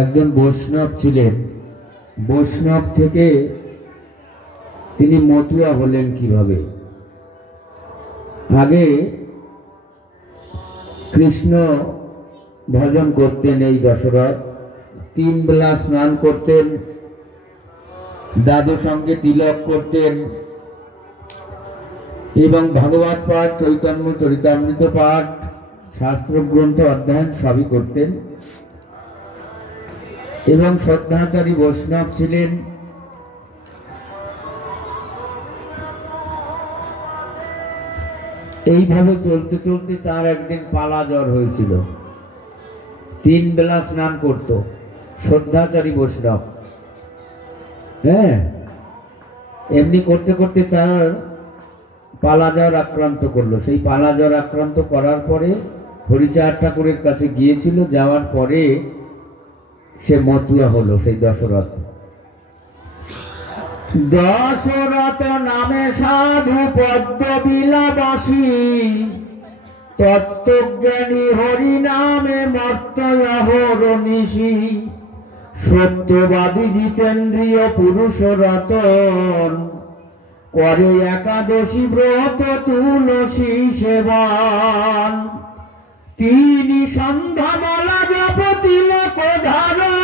একজন বৈষ্ণব ছিলেন। বৈষ্ণব থেকে তিনি মতুয়া হলেন কিভাবে? আগে কৃষ্ণ ভজন করতেন এই দশরথ, 3 বেলা স্নান করতেন, দাদু সঙ্গে তিলক করতেন এবং ভাগবত পাঠ, চৈতন্য চরিতামৃত পাঠ, শাস্ত্র গ্রন্থ অধ্যয়ন সবই করতেন এবং শ্রদ্ধাচারী বৈষ্ণব ছিলেন। এইভাবে চলতে চলতে তার একদিন পালা জ্বর হয়েছিল। 3 বেলা স্নান করত, শ্রদ্ধাচারী বৈষ্ণব। হ্যাঁ, এমনি করতে করতে তার পালা জ্বর আক্রান্ত করলো। সেই পালা জ্বর আক্রান্ত করার পরে হরিচাঁদ ঠাকুরের কাছে গিয়েছিল। যাওয়ার পরে সে মতুয়া হলো, সেই দশরথ। দশরথ নামে সাধু পদ্মবিলাবাসী, তত্ত্বজ্ঞানী হরি নামে মর্তয়াহরনিশি, সত্যবাদী জিতেন্দ্রিয় পুরুষ রতন, করে একাদশী ব্রত তুলসী সেবন। তিনি সন্ধ্যা মালা জপ তিলক ধারণ,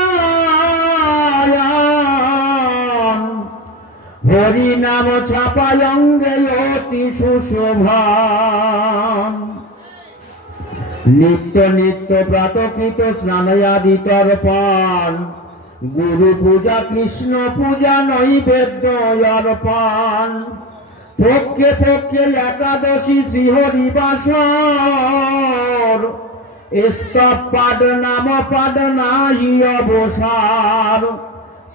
হরি নাম ছাপায় অঙ্গে অতি সুশোভন। নিত্য নিত্য প্রাতকৃত স্নানাদি তর্পণ, গুরু পূজা কৃষ্ণ পূজা নৈবেদ্য অর্পণ। পক্ষে পক্ষে একাদশী শ্রীহরি বাসর, স্তব পাঠ নাম পাঠ নাহি অবসার।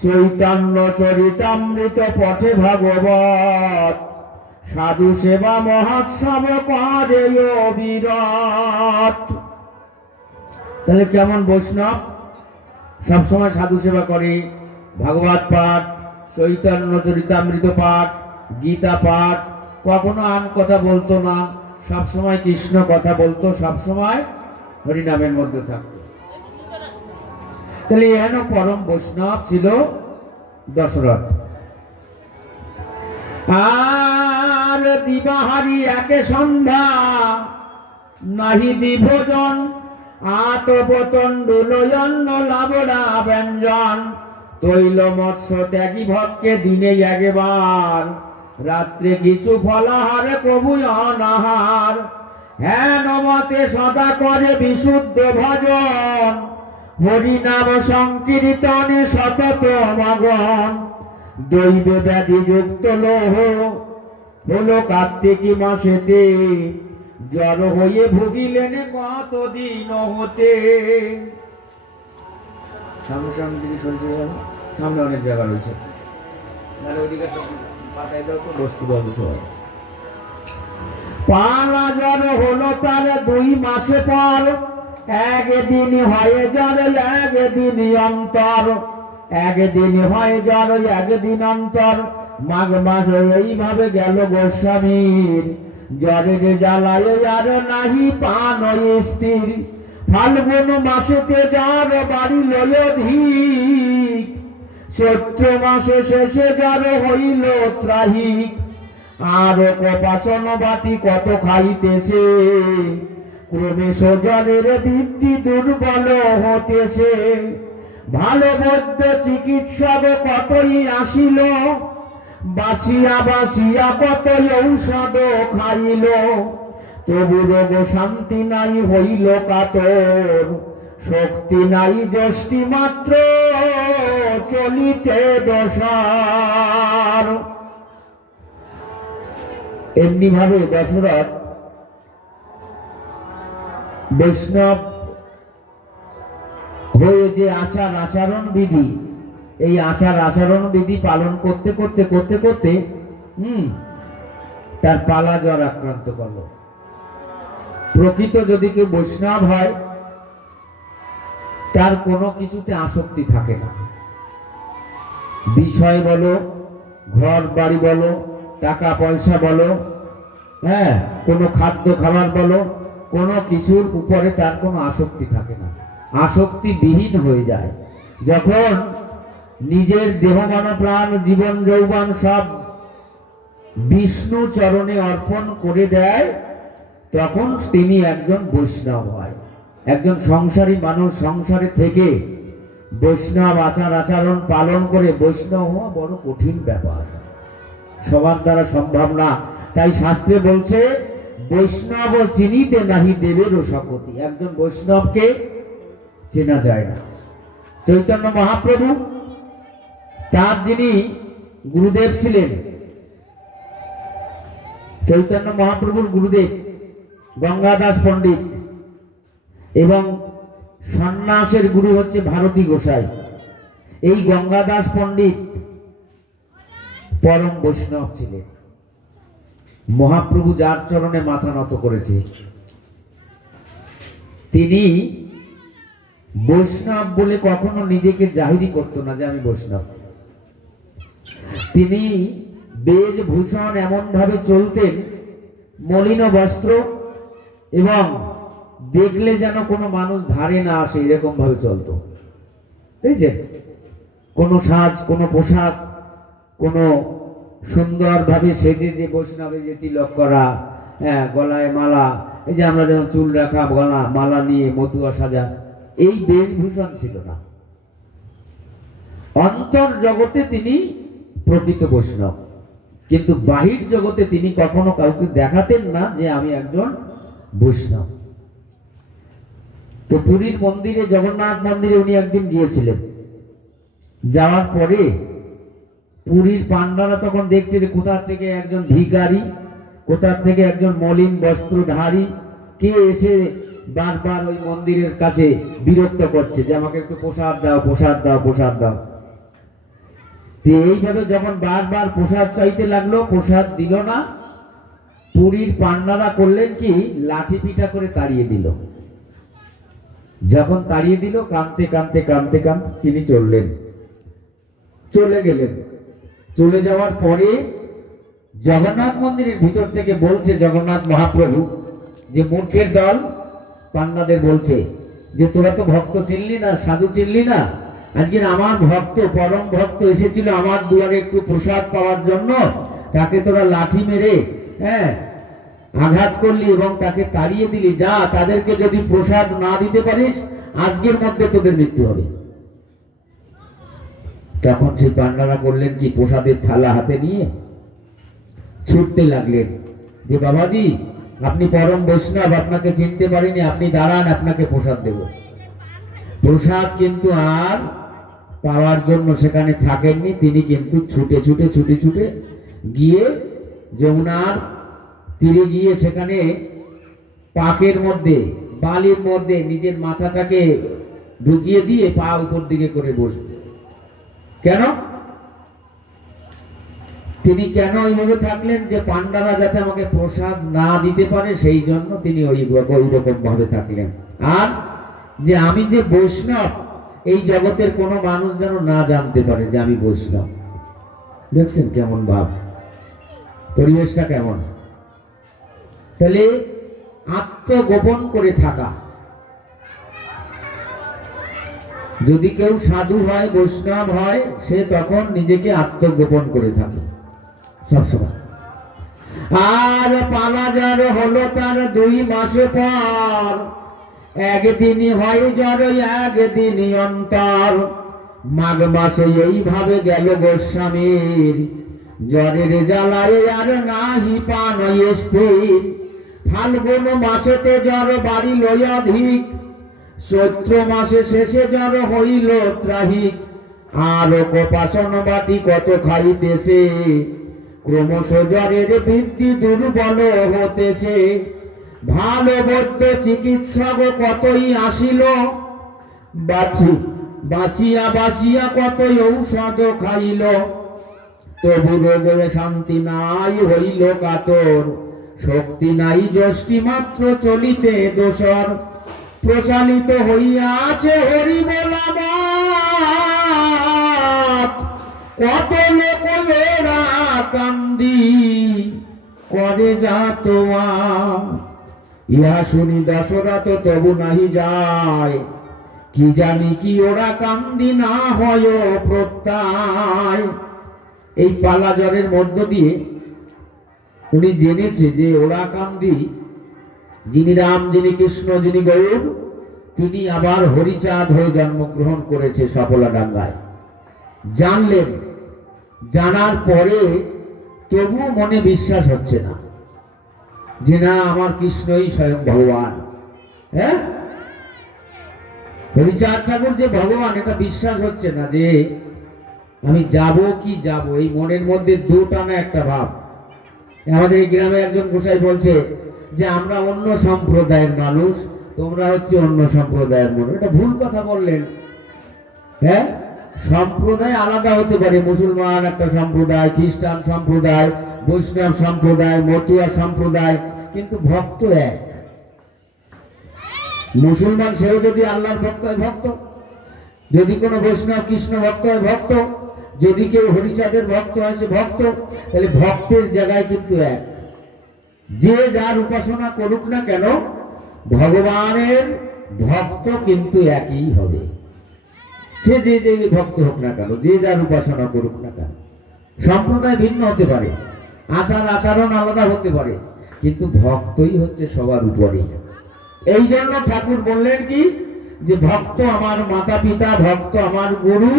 চৈতন্য চরিতামৃত পথে ভাগবত, সাধু সেবা মহোৎসব করে অবিরত। তাহলে কেমন বৈষ্ণব? সবসময় সাধু সেবা করে, ভাগবত পাঠ, চৈতন্য চরিতামৃত পাঠ, গীতা পাঠ, কখনো আন কথা বলতো না, সবসময় কৃষ্ণ কথা বলতো, সবসময় হরিনামের মধ্যে থাকতো। তাহলে এহেন পরম বৈষ্ণব ছিল দশরথ। আর দিবাহারি একে সন্ধ্যা, নাহি দিভোজন, আতপতণ্ডুলয়ন্ন লাবড়া ব্যঞ্জন। তৈল মৎস্য ত্যাগী ভক্ষে দিনে একবার, রাত্রে কিছু ফলাহার কবু অনাহার। হেন মতে সদা করে বিশুদ্ধ ভজন, হরিনাম সংকীর্তনে সতত মগন। দৈব ব্যাধি যুক্ত লোহ হলো কার্তিকী মাসেতে, জ্বর হয়ে ভুগিলেন কতদিন হতে। সামনে সামনে দিকে সরষে গেল, সামনে অনেক জায়গা রয়েছে, পালা জ্বর হলো তার 2 মাস পর, একদিন হয় জ্বর একদিন অন্তর। একদিন হয় জ্বর একদিন অন্তর, মাঘ মাস এইভাবে গেল গোস্বামীর। জ্বরের জ্বালায় আর নাহি পান স্থির, ফাল্গুন মাসেতে জ্বর বাড়িল অধিক। চৈত্র মাসে শেষে জ্বর হইল ত্রাহিক। আর কপাসন বাটি কত খাইতেছে, ক্রমে জ্বরের বৃদ্ধি দুর্বল হতেছে। ভালো বৈদ্য চিকিৎসক কতই আসিল, বাসিয়া বাসিয়া কতই ঔষধ খাইল। তবু রোগ শান্তি নাই হইল কাতর, শক্তি নাই যষ্টি মাত্র চলিতে দশার। এমনি ভাবে দশরথ বৈষ্ণব হয়ে যে আচার আচরণ বিধি, এই আচার আচরণ বিধি পালন করতে করতে করতে করতে তার পালা জ্বর আক্রান্ত করলো। প্রকৃত যদি কেউ বৈষ্ণব হয়, তার কোনো কিছুতে আসক্তি থাকে না। বিষয় বলো, ঘর বাড়ি বলো, টাকা পয়সা বলো, হ্যাঁ, কোনো খাদ্য খাবার বলো, কোনো কিছুর উপরে তার কোনো আসক্তি থাকে না, আসক্তি বিহীন হয়ে যায়। যখন নিজের দেহ মন প্রাণ জীবন যৌবন সব বিষ্ণু চরণে অর্পণ করে দেয়, তখন তিনি একজন বৈষ্ণব হয়। একজন সংসারী মানুষ সংসারে থেকে বৈষ্ণব আচার আচরণ পালন করে বৈষ্ণব হওয়া বড় কঠিন ব্যাপার, সবার দ্বারা সম্ভব না। তাই শাস্ত্রে বলছে, বৈষ্ণব চিনিতে নাহি দেবেরও শপথি। একজন বৈষ্ণবকে চেনা যায় না। চৈতন্য মহাপ্রভু, তার যিনি গুরুদেব ছিলেন, চৈতন্য মহাপ্রভুর গুরুদেব গঙ্গাদাস পণ্ডিত, এবং সন্ন্যাসের গুরু হচ্ছে ভারতী গোসাই। এই গঙ্গাদাস পণ্ডিত পরম বৈষ্ণব ছিলেন। মহাপ্রভু যার চরণে মাথা নত করেছে, তিনি বৈষ্ণব বলে কখনো নিজেকে জাহিরি করত না যে আমি বৈষ্ণব। তিনি বেশভূষণ এমন ভাবে চলতেন, মলিন বস্ত্র, এবং দেখলে যেন কোনো মানুষ ধারে না আসে এরকম ভাবে চলত। বুঝছেন? কোনো সাজ, কোনো পোশাক, কোনো সুন্দর ভাবে সেজে যে বৈষ্ণবে যে তিলক করা, হ্যাঁ, গলায় মালা, এই যে আমরা যেমন চুল রাখা, গলা মালা নিয়ে মতুয়া সাজা, এই বেশভূষণ ছিল না। অন্তর জগতে তিনি প্রকৃত বৈষ্ণব, কিন্তু বাহির জগতে তিনি কখনো কাউকে দেখাতেন না যে আমি একজন বৈষ্ণব। তো পুরীর মন্দিরে, জগন্নাথ মন্দিরে উনি একদিন গিয়েছিলেন। যাওয়ার পরে পুরীর পান্ডারা তখন দেখছে যে কোথা থেকে একজন ভিখারি, কোথা থেকে একজন মলিন বস্ত্রধারী কে এসে বারবার ওই মন্দিরের কাছে বিরক্ত করছে যে আমাকে একটু প্রসাদ দাও, প্রসাদ দাও, প্রসাদ দাও। এইভাবে যখন বারবার প্রসাদ চাইতে লাগলো, প্রসাদ দিল না, পুরীর পান্ডারা করলেন কি, লাঠি পিঠা করে তাড়িয়ে দিল। যখন তাড়িয়ে দিল, কাঁদতে কাঁদতে কাঁদতে কাঁদতে তিনি চলে গেলেন। চলে যাওয়ার পরে জগন্নাথ মন্দিরের ভিতর থেকে বলছে জগন্নাথ মহাপ্রভু যে মূর্খের দল, পান্ডাদের বলছে যে তোরা তো ভক্ত চিনলি না, সাধু চিনলি না, আজকে আমার ভক্ত, পরম ভক্ত এসেছিল আমার দুয়ারে একটু প্রসাদ পাওয়ার জন্য, তাকে তোরা লাঠি মেরে, হ্যাঁ, আঘাত করলি এবং তাকে তাড়িয়ে দিলি। যা, তাদেরকে যদি প্রসাদ না দিতে পারিস, আজকের মধ্যে তোদের মৃত্যু হবে। তখন সেই পান্ডারা করলেন কি, প্রসাদের থালা হাতে নিয়ে ছুটতে লাগলেন যে বাবাজি, আপনি পরম বৈষ্ণব, আপনাকে চিনতে পারিনি, আপনি দাঁড়ান, আপনাকে প্রসাদ দেব। প্রসাদ কিন্তু আর পাওয়ার জন্য সেখানে থাকেননি, তিনি কিন্তু ছুটে ছুটে ছুটে ছুটে গিয়ে যমুনার তীরে গিয়ে সেখানে পাকের মধ্যে, বালির মধ্যে নিজের মাথাটাকে ঢুকিয়ে দিয়ে পা উপর দিকে করে বসবে। কেন? তিনি কেন এইভাবে থাকলেন? যে পান্ডারা যাতে আমাকে প্রসাদ না দিতে পারে, সেই জন্য তিনি ওই রকম ভাবে থাকলেন। আর যে আমি যে বৈষ্ণব, এই জগতের কোনো মানুষ যেন না জানতে পারে যে আমি বৈষ্ণব। দেখছেন কেমন ভাব, পরিবেশটা কেমন? তাহলে আত্মগোপন করে থাকা। যদি কেউ সাধু হয়, বৈষ্ণব হয়, সে তখন নিজেকে আত্মগোপন করে থাকে সবসময়। আর পালা জ্বর হলো তার 2 মাস পর, একদিনই হয় জ্বর, একদিনই অন্তর। মাঘ মাসে এইভাবে গেল গোস্বামীর, জ্বরের জ্বালায় আর নাহি পান স্থির। ফাল্গুন মাসেতে জ্বর বাড়িল অধিক, চৈত্র মাসে শেষে জ্বর হইল ত্রাহিক। আর কোপাসন বাটি কত খাইতেছে, ক্রমশ জ্বরের বৃদ্ধি দুর্বল হতেছে। ভালো বৈদ্য চিকিৎসক কতই আসিল, বাঁচিয়া বাঁচিয়া কতই ঔষধ খাইল। তবু রোগের শান্তি নাই, হইল কাতর। শক্তি নাই যষ্টি মাত্র, চলিতে দোসর। প্রচালিত হইয়াছে হরি বলা বাত, কত লোক এরা কান্দি করে যা তোমার। ইহা শুনি দশরথ তবু নাহি যায়, কি জানি কি ওরা কান্দি না হয় প্রত্যয়। এই পালা জ্বরের মধ্য দিয়ে উনি জেনেছে যে ওরা কান্দি যিনি রাম, যিনি কৃষ্ণ, যিনি গৌর, তিনি আবার হরিচাঁদ হয়ে জন্মগ্রহণ করেছে সফলাডাঙ্গায়। জানলেন, জানার পরে তবু মনে বিশ্বাস হচ্ছে না যে না, আমার কৃষ্ণই স্বয়ং ভগবান। হ্যাঁ, হরিচাঁদ ঠাকুর যে ভগবান এটা বিশ্বাস হচ্ছে না, যে আমি যাব কি যাব, এই মনের মধ্যে দুটানা একটা ভাব। আমাদের এই গ্রামে একজন গোসাই বলছে যে আমরা অন্য সম্প্রদায়ের মানুষ, তোমরা হচ্ছে অন্য সম্প্রদায়ের মানুষ। এটা ভুল কথা বললেন। হ্যাঁ, সম্প্রদায় আলাদা হতে পারে, মুসলমান একটা সম্প্রদায়, খ্রিস্টান সম্প্রদায়, বৈষ্ণব সম্প্রদায়, মতুয়া সম্প্রদায়, কিন্তু ভক্ত এক। মুসলমান সেও যদি আল্লাহর ভক্ত হয় ভক্ত, যদি কোনো বৈষ্ণব কৃষ্ণ ভক্ত হয় ভক্ত, যদি কেউ হরিচাঁদের ভক্ত হয় সে ভক্ত। তাহলে ভক্তের জায়গায় কিন্তু এক। যে যার উপাসনা করুক না কেন, ভগবানের ভক্ত কিন্তু একই হবে। সে যে যে ভক্ত হোক না কেন, যে যার উপাসনা করুক না কেন। সম্প্রদায় ভিন্ন হতে পারে, আচার আচরণ আলাদা হতে পারে, কিন্তু ভক্তই হচ্ছে সবার উপরে। এই জন্য ঠাকুর বললেন কি, যে ভক্ত আমার মাতা পিতা, ভক্ত আমার গুরু,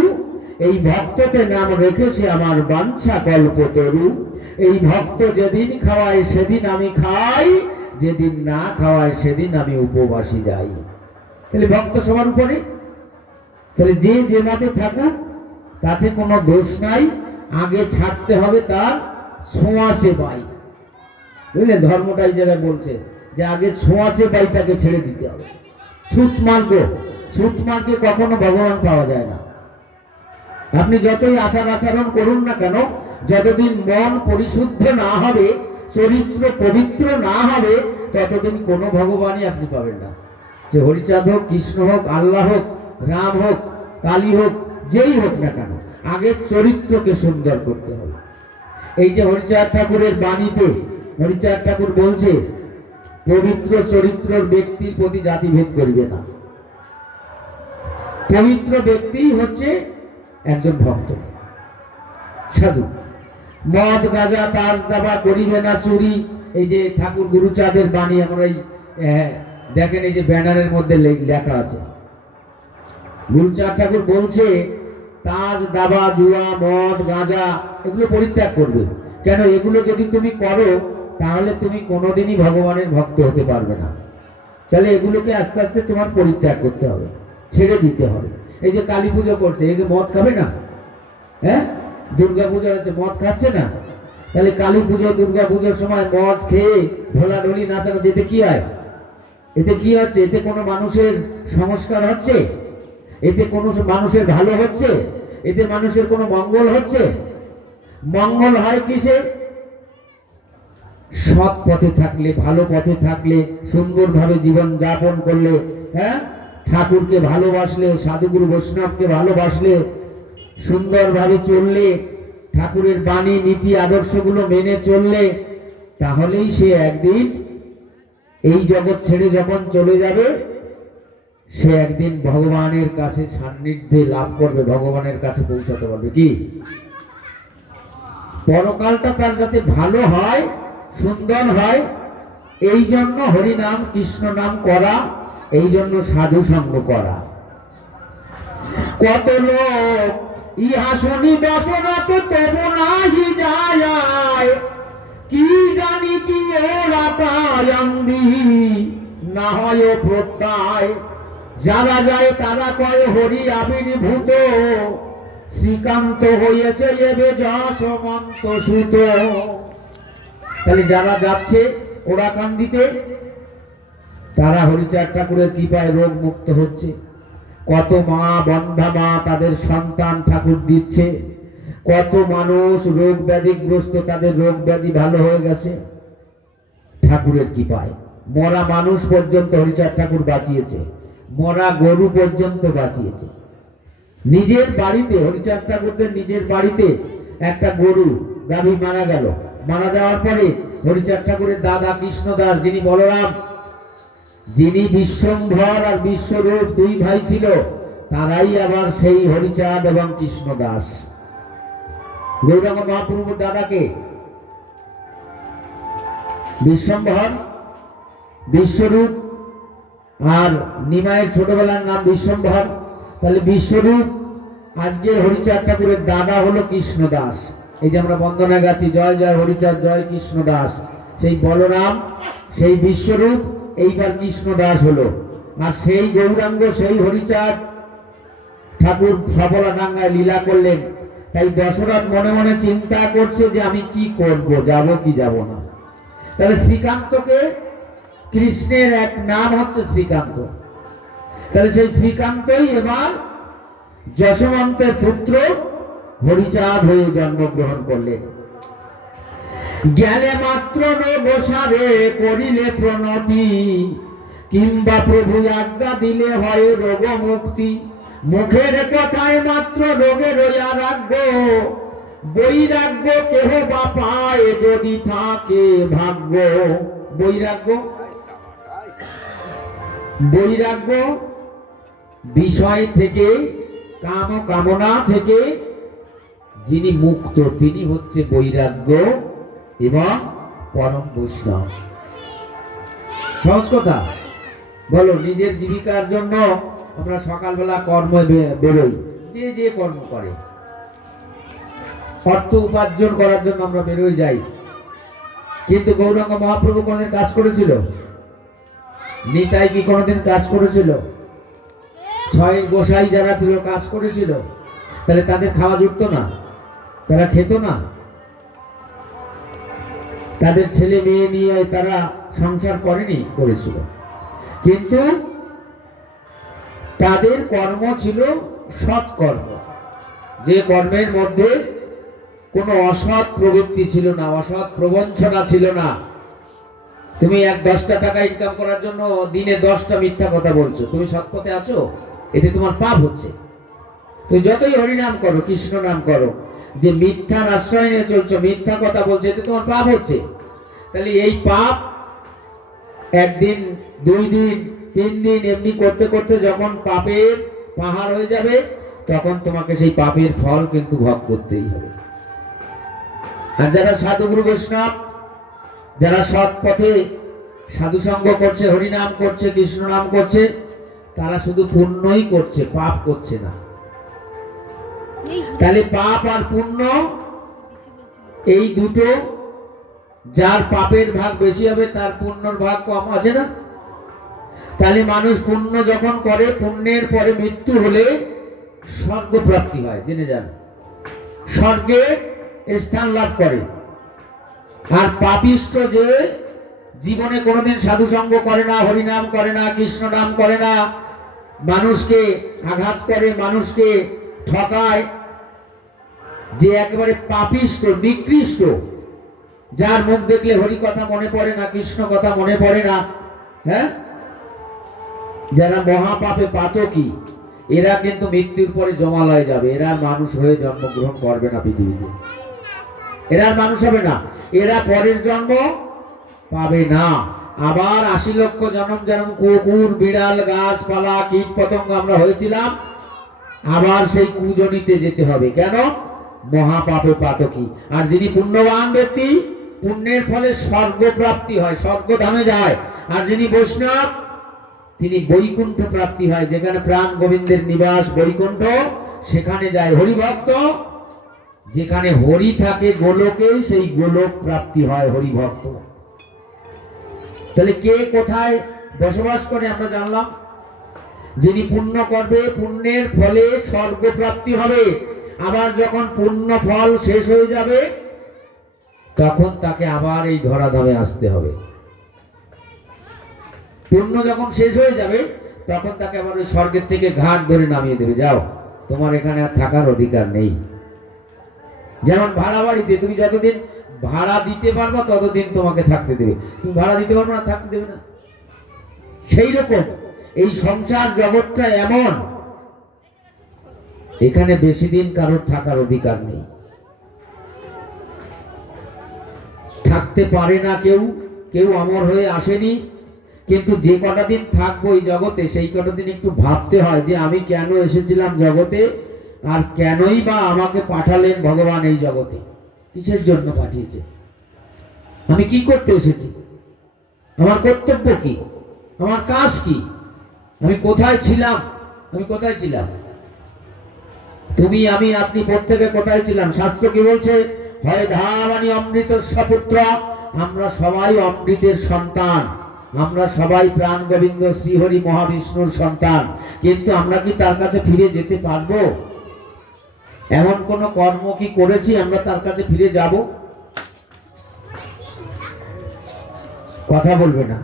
এই ভক্ততে নাম রেখেছে আমার বাঞ্ছা কল্পতরু। এই ভক্ত যেদিন খাওয়ায় সেদিন আমি খাই, যেদিন না খাওয়ায় সেদিন আমি উপবাসী যাই। তাহলে ভক্ত সবার উপরে। তাহলে যে যে মতে থাকুক তাতে কোনো দোষ নাই, আগে ছাড়তে হবে তার ছোঁয়াশে বাই। বুঝলেন, ধর্মটা এই জায়গায় বলছে যে আগে ছোঁয়াশে বাইটাকে ছেড়ে দিতে হবে। ছুত মার্গে কখনো ভগবান পাওয়া যায় না। আপনি যতই আচার আচরণ করুন না কেন, যতদিন মন পরিশুদ্ধ না হবে, চরিত্র পবিত্র না হবে, ততদিন কোনো ভগবানই আপনি পাবেন না। যে হরিচাঁদ হোক, কৃষ্ণ হোক, আল্লাহ হোক, রাম হোক, কালী হোক, যেই হোক না কেন, আগে চরিত্রকে সুন্দর করতে হবে। এই যে হরিচাঁদ ঠাকুরের বাণীতে হরিচাঁদ ঠাকুর বলছে, পবিত্র চরিত্রের ব্যক্তির প্রতি জাতিভেদ করিবে না। পবিত্র ব্যক্তি হচ্ছে একজন ভক্ত সাধু। মদ গাঁজা তাস দাবা করিবে না চুরি, এই যে ঠাকুর গুরুচাঁদের বাণী আমরা এই দেখেন, এই যে ব্যানারের মধ্যে লেখা আছে। গুরুচাঁদ ঠাকুর বলছে তাস দাবা জুয়া মদ গাঁজা এগুলো পরিত্যাগ করবে। কেন? এগুলো যদি তুমি করো তাহলে তুমি কোনোদিনই ভগবানের ভক্ত হতে পারবে না। তাহলে এগুলোকে আস্তে আস্তে তোমার পরিত্যাগ করতে হবে, ছেড়ে দিতে হবে। এই যে কালী পুজো করছে, একে মদ খাবে না? হ্যাঁ, দুর্গা পুজো হচ্ছে, মদ খাচ্ছে না? তাহলে কালী পুজো দুর্গা পুজোর সময় মদ খেয়ে ঢোলাঢলি নাচানো, এতে কি হয়? এতে কি হচ্ছে? এতে কোনো মানুষের সংস্কার হচ্ছে? এতে কোনো মানুষের ভালো হচ্ছে? এতে মানুষের কোনো মঙ্গল হচ্ছে? মঙ্গল হয় কিসে? সৎ পথে থাকলে, ভালো পথে থাকলে, সুন্দরভাবে জীবন যাপন করলে, হ্যাঁ, ঠাকুরকে ভালোবাসলে, সাধুগুরু বৈষ্ণবকে ভালোবাসলে, সুন্দরভাবে চললে, ঠাকুরের বাণী নীতি আদর্শগুলো মেনে চললে, তাহলেই সে একদিন এই জগৎ ছেড়ে যখন চলে যাবে, সে একদিন ভগবানের কাছে সান্নিধ্যে লাভ করবে, ভগবানের কাছে পৌঁছাতে পারবে। কি পরকালটা তার যাতে ভালো হয়, সুন্দর হয়, এই জন্য হরিনাম কৃষ্ণ নাম করা, এই জন্য সাধু সঙ্গ করা। কত লোক ইহা শুনি দশরথ তবু নাহি যায়, কি জানি কি ওরা পায়ন্দি না হয় প্রত্যয়। যারা যায় তারা কয় হরি আবির্ভূত, শ্রীকান্ত হয়েছে এবে যশমন্ত সুত। তাহলে যারা যাচ্ছে ওরা কান্দিতে, তারা হরিচাঁদ ঠাকুরের কৃপায় রোগ মুক্ত হচ্ছে। কত মা বন্ধা মা তাদের সন্তান ঠাকুর দিচ্ছে, কত মানুষ রোগ ব্যাধিগ্রস্ত, তাদের রোগ ব্যাধি ভালো হয়ে গেছে ঠাকুরের কৃপায়। মরা মানুষ পর্যন্ত হরিচাঁদ ঠাকুর বাঁচিয়েছে, মরা গরু পর্যন্ত বাঁচিয়েছে। নিজের বাড়িতে হরিচাঁদ ঠাকুরদের নিজের বাড়িতে একটা গরু গাভী মারা গেল। মারা যাওয়ার পরে হরিচাঁদ ঠাকুরের দাদা কৃষ্ণদাস, যিনি বলরাম, যিনি বিশ্বম্ভর আর বিশ্বরূপ দুই ভাই ছিল, তারাই আবার সেই হরিচাঁদ এবং কৃষ্ণদাস। গৌরাঙ্গ মহাপ্রভুর দাদাকে বিশ্বম্ভর, বিশ্বরূপ, আর নিমাইয়ের ছোটবেলার নাম বিশ্বম্ভর। তাহলে বিশ্বরূপ আজকের হরিচাঁদ ঠাকুরের দাদা হলো কৃষ্ণদাস। এই যে আমরা বন্দনা গাচ্ছি, জয় জয় হরিচাঁদ জয় কৃষ্ণদাস, সেই বলরাম, সেই বিশ্বরূপ, এইবার কৃষ্ণদাস হলো। আর সেই গৌরাঙ্গ, সেই হরিচাঁদ ঠাকুর সফলাডাঙ্গায় লীলা করলেন। তাই দশরথ মনে মনে চিন্তা করছে যে আমি কি করব, যাব কি যাব না। তাহলে শ্রীকান্তকে, কৃষ্ণের এক নাম হচ্ছে শ্রীকান্ত, তাহলে সেই শ্রীকান্তই এবার যশোমন্তের পুত্র হরিচাঁদ হয়ে জন্মগ্রহণ করলেন। গেলে মাত্র গোসারে করিলে প্রণতি, কিংবা প্রভু আজ্ঞা দিলে হয় রোগ মুক্তি। মুখের কথায় মাত্র রোগের আরাগ্য, বৈরাগ্য কেহ বা পায় যদি থাকে ভাগ্য। বৈরাগ্য, বৈরাগ্য বিষয় থেকে, কাম কামনা থেকে যিনি মুক্ত, তিনি হচ্ছে বৈরাগ্য এবং পরম বৈষ্ণব। সহজ কথা বলো, নিজের জীবিকার জন্য আমরা সকালবেলা কর্মে বেরোই, যে যে কর্ম করে, অর্থ উপার্জন করার জন্য আমরা বেরোই যাই। কিন্তু গৌরাঙ্গ মহাপ্রভু কোনদিন কাজ করেছিল? নিতাই কি কোনদিন কাজ করেছিল? ছয় গোসাই যারা ছিল কাজ করেছিল? তাহলে তাদের খাওয়া জুটতো না? তারা খেত না? তাদের ছেলে মেয়ে নিয়ে তারা সংসার করেনি? করেছিল। কিন্তু তাদের কর্ম ছিল সৎ কর্ম, যে কর্মের মধ্যে কোনো অসৎ প্রবৃত্তি ছিল না, অসৎ প্রবঞ্চনা ছিল না। তুমি 10টা টাকা ইনকাম করার জন্য দিনে 10টা মিথ্যা কথা বলছো, তুমি সৎ পথে আছো? এতে তোমার পাপ হচ্ছে। তুমি যতই হরিনাম করো, কৃষ্ণ নাম করো, যে মিথ্যার আশ্রয় নিয়ে চলছো, মিথ্যা কথা বলছো, এতে তোমার পাপ হচ্ছে। তাহলে এই পাপ একদিন, 2 দিন, 3 দিন এমনি করতে করতে যখন পাপের পাহাড় হয়ে যাবে, তখন তোমাকে সেই পাপের ফল কিন্তু ভোগ করতেই হবে। আর যারা সাধুগুরু বৈষ্ণব, যারা সৎ পথে সাধু সঙ্গ করছে, হরিনাম করছে, কৃষ্ণ নাম করছে, তারা শুধু পুণ্যই করছে, পাপ করছে না। তাহলে পাপ আর পুণ্য এই দুটো, যার পাপের ভাগ বেশি হবে তার পুণ্যর ভাগ কম আছে না? তাহলে মানুষ পুণ্য যখন করে, পুণ্যের পরে মৃত্যু হলে স্বর্গ প্রাপ্তি হয়, জেনে যান, স্বর্গে স্থান লাভ করে। আর পাপিষ্ঠ যে জীবনে কোনোদিন সাধু সঙ্গ করে না, হরিনাম করে না, কৃষ্ণ নাম করে না, মানুষকে আঘাত করে, মানুষকে ঠকায়, যে একেবারে পাপিষ্ঠ, নিকৃষ্ট, যার মুখ দেখলে হরি কথা মনে পড়ে না, কৃষ্ণ কথা মনে পড়ে না, হ্যাঁ, যারা মহাপাপে পাতকী, এরা কিন্তু মৃত্যুর পরে জমালয়ে যাবে। এরা মানুষ হয়ে জন্মগ্রহণ করবে না পৃথিবীতে, এরা মানুষ হবে না, এরা পরের জন্ম পাবে না। আবার 80 লক্ষ জন্ম যেমন কুকুর, বিড়াল, গাছপালা, কীট পতঙ্গ আমরা হয়েছিলাম, আবার সেই কুজনিতে যেতে হবে। কেন? মহাপাপে পাতকী। আর যিনি পুণ্যবান ব্যক্তি, পুণ্যের ফলে স্বর্গ প্রাপ্তি হয়, স্বর্গধামে যায়। আর যিনি বৈষ্ণব, তিনি বৈকুণ্ঠ প্রাপ্তি হয়, যেখানে প্রাণ গোবিন্দের নিবাস বৈকুণ্ঠ, সেখানে যায়। হরিভক্ত যেখানে হরি থাকে গোলকে, সেই গোলক প্রাপ্তি হয় হরিভক্ত। তাহলে কে কোথায় বসবাস করে আমরা জানলাম। যিনি পুণ্য করবে, পুণ্যের ফলে স্বর্গ প্রাপ্তি হবে। আবার যখন পুণ্য ফল শেষ হয়ে যাবে, তখন তাকে আবার এই ধরাধামে আসতে হবে। পুণ্য যখন শেষ হয়ে যাবে, তখন তাকে আবার ওই স্বর্গের থেকে ঘাট ধরে নামিয়ে দেবে, যাও, তোমার এখানে আর থাকার অধিকার নেই। যেমন ভাড়া বাড়িতে তুমি যতদিন ভাড়া দিতে পারবা ততদিন তোমাকে থাকতে দেবে, তুমি ভাড়া দিতে পারবে না, থাকতে দেবে না। সেই রকম এই সংসার জগৎটা এমন, এখানে বেশি দিন কারোর থাকার অধিকার নেই, থাকতে পারে না কেউ। কেউ অমর হয়ে আসেনি, কিন্তু যে কটা দিন থাকবো এই জগতে সেই কটা দিন একটু ভাবতে হয় যে আমি কেন এসেছিলাম জগতে, আর কেনই বা আমাকে পাঠালেন ভগবান এই জগতে, কিসের জন্য পাঠিয়েছে, আমি কি করতে এসেছি, আমার কর্তব্য কি, আমার কাজ কি, আমি কোথায় ছিলাম, আমি কোথায় ছিলাম, তুমি আমি আপনি প্রত্যেকে কোথায় ছিলাম। শাস্ত্র কি বলছে, হয় ধামানি অমৃত সপুত্র, আমরা সবাই অমৃতের সন্তান, আমরা সবাই প্রাণ গোবিন্দ শ্রীহরি মহাবিষ্ণুর সন্তান, কিন্তু আমরা কি তার কাছে ফিরে যেতে পারবো? এমন কোন কর্ম কি করেছি আমরা তার কাছে ফিরে যাব? কথা বলবে না।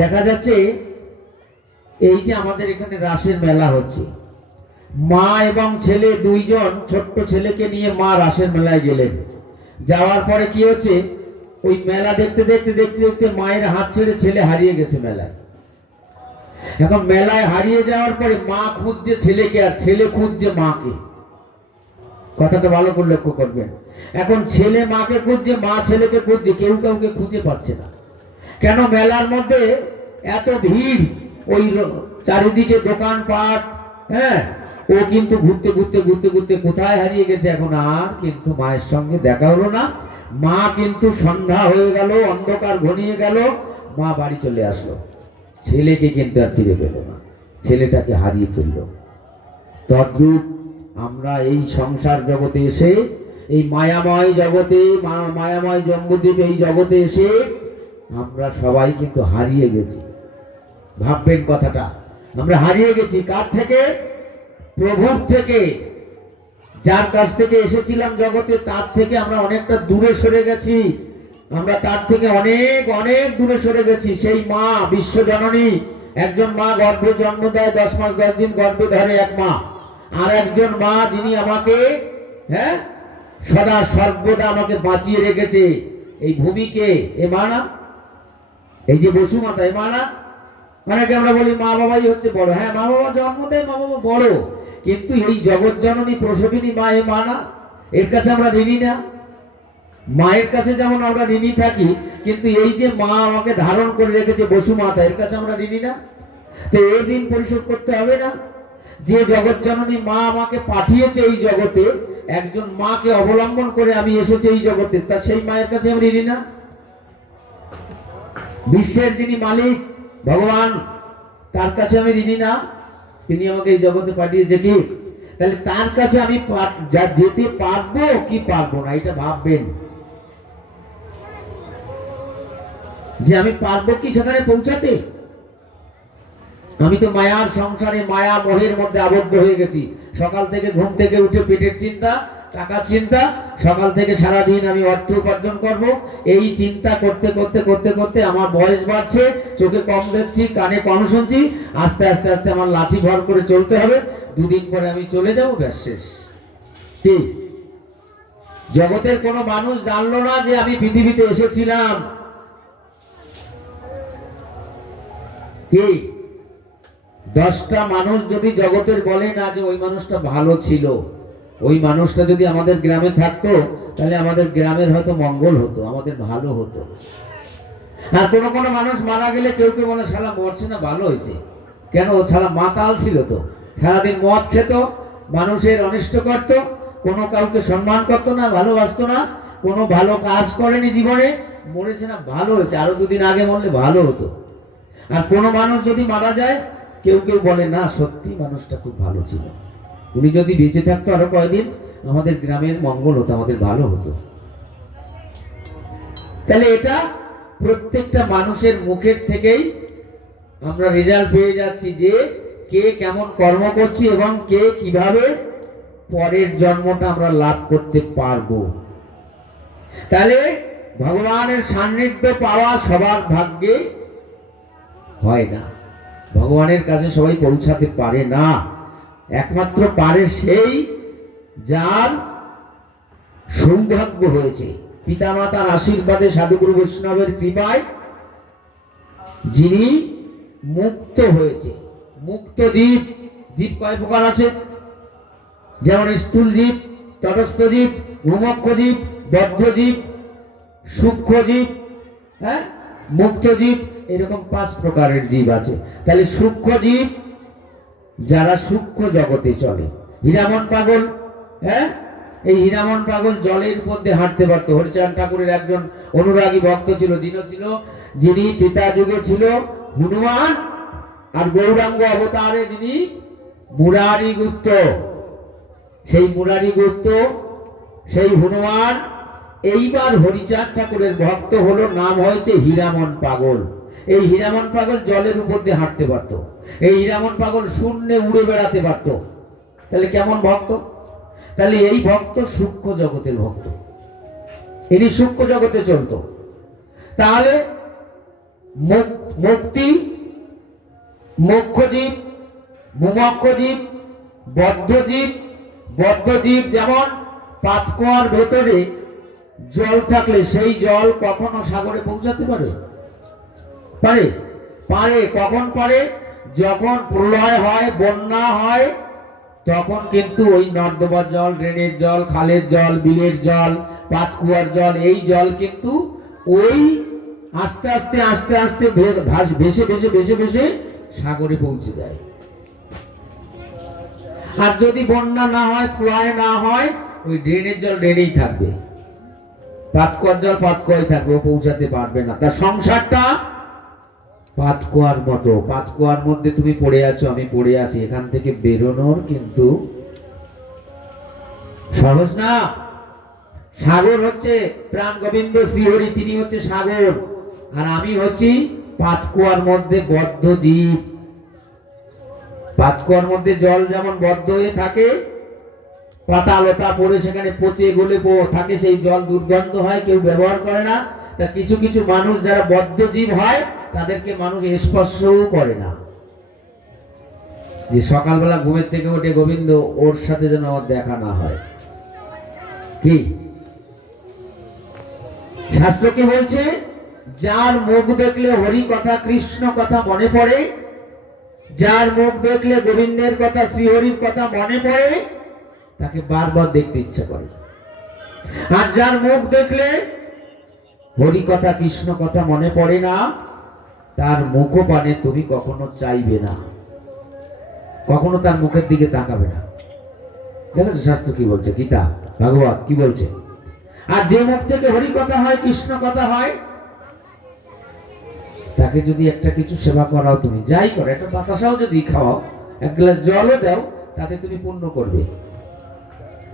দেখা যাচ্ছে এই যে আমাদের এখানে রাসের মেলা হচ্ছে, মা এবং ছেলে দুইজন ছোট্ট ছেলেকে নিয়ে মা রাসের মেলায় গেলেন। যাওয়ার পরে কি হচ্ছে, ওই মেলা দেখতে দেখতে দেখতে দেখতে মায়ের হাত ছেড়ে ছেলে হারিয়ে গেছে মেলায়। এখন মেলায় হারিয়ে যাওয়ার পরে মা খুঁজছে ছেলেকে আর ছেলে খুঁজছে মাকে। কথাটা ভালো করে লক্ষ্য করবেন। এখন ছেলে মাকে খুঁজছে, মা ছেলেকে খুঁজছে, কেউ কাউকে খুঁজে পাচ্ছে না। কেন? মেলার মধ্যে এত ভিড়, ওই চারিদিকে দোকানপাট, হ্যাঁ, ও কিন্তু ঘুরতে ঘুরতে ঘুরতে ঘুরতে কোথায় হারিয়ে গেছে। এখন আর কিন্তু মায়ের সঙ্গে দেখা হলো না। মা কিন্তু সন্ধ্যা হয়ে গেল, অন্ধকার ঘনিয়ে গেল, মা বাড়ি চলে আসলো, ছেলেকে কিন্তু আর ফিরে পেল না, ছেলেটাকে হারিয়ে ফেললো। তদ্রূপ আমরা এই সংসার জগতে এসে, এই মায়াময় জগতে, মায়াময় জম্বুদ্বীপ এই জগতে এসে আমরা সবাই কিন্তু হারিয়ে গেছি। ভাববেন কথাটা, আমরা হারিয়ে গেছি কার থেকে? প্রভুর থেকে। যার কাছ থেকে এসেছিলাম জগতে তার থেকে আমরা অনেকটা দূরে সরে গেছি, আমরা তার থেকে অনেক অনেক দূরে সরে গেছি। সেই মা বিশ্বজননী, একজন মা গর্ভে জন্ম দেয়, 10 মাস 10 দিন গর্ভে ধরে এক মা, আর একজন মা যিনি আমাকে, হ্যাঁ, সদা সর্বদা আমাকে বাঁচিয়ে রেখেছে। এই ভূমিকে এ মা না, এই যে বসুমাতা এ মা না। অনেকে আমরা বলি মা বাবাই হচ্ছে বড়, হ্যাঁ মা বাবা জন্ম দেয়, মা বাবা বড়, কিন্তু এই জগৎ জননী প্রসবিনী মা এ মা না, এর কাছে আমরা ঋণী না? মায়ের কাছে যেমন আমরা ঋণী থাকি, কিন্তু এই যে মা আমাকে ধারণ করে রেখেছে বসুমাতা, এর কাছে আমরা ঋণী না? তো এই ঋণ পরিশোধ করতে হবে না? যে জগৎ জননী মা আমাকে পাঠিয়েছে এই জগতে, একজন মাকে অবলম্বন করে আমি এসেছি এই জগতে, তা সেই মায়ের কাছে আমি ঋণী না? বিশ্বের যিনি মালিক ভগবান, তার কাছে আমি ঋণী না? তিনি আমাকে এই জগতে পাঠিয়েছে কি? তাহলে তার কাছে আমি যেতে পারবো কি পারবো না, এটা ভাববেন যে আমি পারবো কি সেখানে পৌঁছাতে। আমি তো মায়ার সংসারে, মায়া মোহের মধ্যে আবদ্ধ হয়ে গেছি। সকাল থেকে ঘুম থেকে উঠে পেটের চিন্তা, টাকার চিন্তা, সকাল থেকে সারাদিন আমি অর্থ উপার্জন করব, এই চিন্তা করতে করতে করতে করতে আমার বয়স বাড়ছে, চোখে কম দেখছি, কানে কম শুনছি, আস্তে আস্তে আস্তে আমার লাঠি ভর করে চলতে হবে, দুদিন পরে আমি চলে যাবো, ব্যাস শেষ। কি জগতের কোনো মানুষ জানলো না যে আমি পৃথিবীতে এসেছিলাম? কি 10টা মানুষ যদি জগতের বলে না যে ওই মানুষটা ভালো ছিল, ওই মানুষটা যদি আমাদের গ্রামে থাকতো, তাহলে আমাদের গ্রামের হয়তো মঙ্গল হতো, আমাদের ভালো হতো। আর কোনো মানুষ মারা গেলে কেউ কেউ বলে শালা মরছে না, ভালো হয়েছে। কেন? ও শালা মাতাল ছিল, তো সারাদিন মদ খেত, মানুষের অনিষ্ট করত, কোনো কাউকে সম্মান করতো না, ভালোবাসতো না, কোনো ভালো কাজ করেনি জীবনে, মরেছে না, ভালো হয়েছে, আরো 2 দিন আগে মরলে ভালো হতো। আর কোনো মানুষ যদি মারা যায়, কেউ কেউ বলে না সত্যি মানুষটা খুব ভালো ছিল, উনি যদি বেঁচে থাকতো আরো কয়েকদিন, আমাদের গ্রামের মঙ্গল হতো, আমাদের ভালো হতো। তাহলে এটা প্রত্যেকটা মানুষের মুখের থেকেই আমরা রেজাল্ট পেয়ে যাচ্ছি যে কে কেমন কর্ম করছি এবং কে কিভাবে পরের জন্মটা আমরা লাভ করতে পারবো। তাহলে ভগবানের সান্নিধ্য পাওয়া সবার ভাগ্যে হয় না, ভগবানের কাছে সবাই পৌঁছাতে পারে না। একমাত্র পারে সেই যার সৌভাগ্য হয়েছে, পিতামাতার আশীর্বাদে, সাধুগুরু বৈষ্ণবের কৃপায় যিনি মুক্ত হয়েছে। মুক্ত জীব, জীব কয় প্রকার আছে? যেমন স্থূল জীব, তটস্থ জীব, ভূমক্ষ জীব, বদ্ধ জীব, সূক্ষ্ম জীব, হ্যাঁ, মুক্ত জীব, এরকম 5 প্রকারের জীব আছে। তাহলে সূক্ষ্ম জীব যারা সূক্ষ্ম জগতে চলে। হীরামন পাগল, হ্যাঁ, এই হীরামন পাগল জলের উপর দিয়ে হাঁটতে পারতো। হরিচাঁদ ঠাকুরের একজন অনুরাগী ভক্ত ছিল, যিনি ত্রেতা যুগে ছিল হনুমান, আর গৌরাঙ্গ অবতারে যিনি মুরারি গুপ্ত। সেই মুরারি গুপ্ত, সেই হনুমান এইবার হরিচাঁদ ঠাকুরের ভক্ত হলো, নাম হয়েছে হীরামন পাগল। এই হীরামন পাগল জলের উপর দিয়ে হাঁটতে পারত। এই হীরামন পাগল শূন্যে উড়ে বেড়াতে পারত। তাহলে কেমন ভক্ত? তাহলে এই ভক্ত সূক্ষ্ম জগতের ভক্ত, ইনি সূক্ষ্ম জগতে চলত। তাহলে মুক্তি, মোক্ষজীব, মুমক্ষজীব, বদ্ধজীব। বদ্ধজীব যেমন পাতকুয়ার ভেতরে জল থাকলে সেই জল কখনো সাগরে পৌঁছাতে পারে? পারে? পারে। কখন পারে? যখন প্রলয় হয়, বন্যা হয়, তখন কিন্তু ওই নর্দমার জল, ড্রেনের জল, খালের জল, বিলের জল, পাতকুয়ার জল, এই জল কিন্তু ওই আস্তে আস্তে আস্তে আস্তে ভেসে ভেসে ভেসে ভেসে সাগরে পৌঁছে যায়। আর যদি বন্যা না হয়, প্রলয় না হয়, ওই ড্রেনের জল ড্রেনেই থাকবে, পাতকুয়ার জল পাতকুয়াই থাকবে, ও পৌঁছাতে পারবে না। তার সংসারটা পাতকুয়ার মতো। পাতকুয়ার মধ্যে তুমি পড়ে আছো, আমি পড়ে আছি, এখান থেকে বেরোনোর কিন্তু সহজ না। সাগর হচ্ছে প্রাণ গোবিন্দ শ্রীহরি, তিনি হচ্ছে সাগর, আর আমি হচ্ছি পাতকুয়ার মধ্যে বদ্ধ জীব। পাতকুয়ার মধ্যে জল যেমন বদ্ধ হয়ে থাকে, পাতা লতা পড়ে সেখানে পচে গলে থাকে, সেই জল দুর্গন্ধ হয়, কেউ ব্যবহার করে না। তা কিছু কিছু মানুষ যারা বদ্ধ জীব হয়, তাদেরকে মানুষ স্পর্শও করে না। যে সকালবেলা ঘুমের থেকে উঠে গোবিন্দ, ওর সাথে যেন আমার দেখা না হয়। কি শাস্ত্র কি বলছে? যার মুখ দেখলে হরি কথা, কৃষ্ণ কথা মনে পড়ে, যার মুখ দেখলে গোবিন্দের কথা, শ্রীহরির কথা মনে পড়ে, তাকে বারবার দেখতে ইচ্ছা করে। আর যার মুখ দেখলে হরি কথা, কৃষ্ণ কথা মনে পড়ে না, তার মুখপানে তুমি কখনো চাইবে না, কখনো তার মুখের দিকে তাকাবে না। দেখেছো শাস্ত্র কি বলছে? গীতা, ভাগবত কি বলছে? আর যে মুখ থেকে হরি কথা হয়, কৃষ্ণ কথা হয়, তাকে যদি একটা কিছু সেবা করাও, তুমি যাই করো, একটা বাতাসাও যদি খাওয়াও, এক গ্লাস জলও দাও, তাতে তুমি পুণ্য করবে।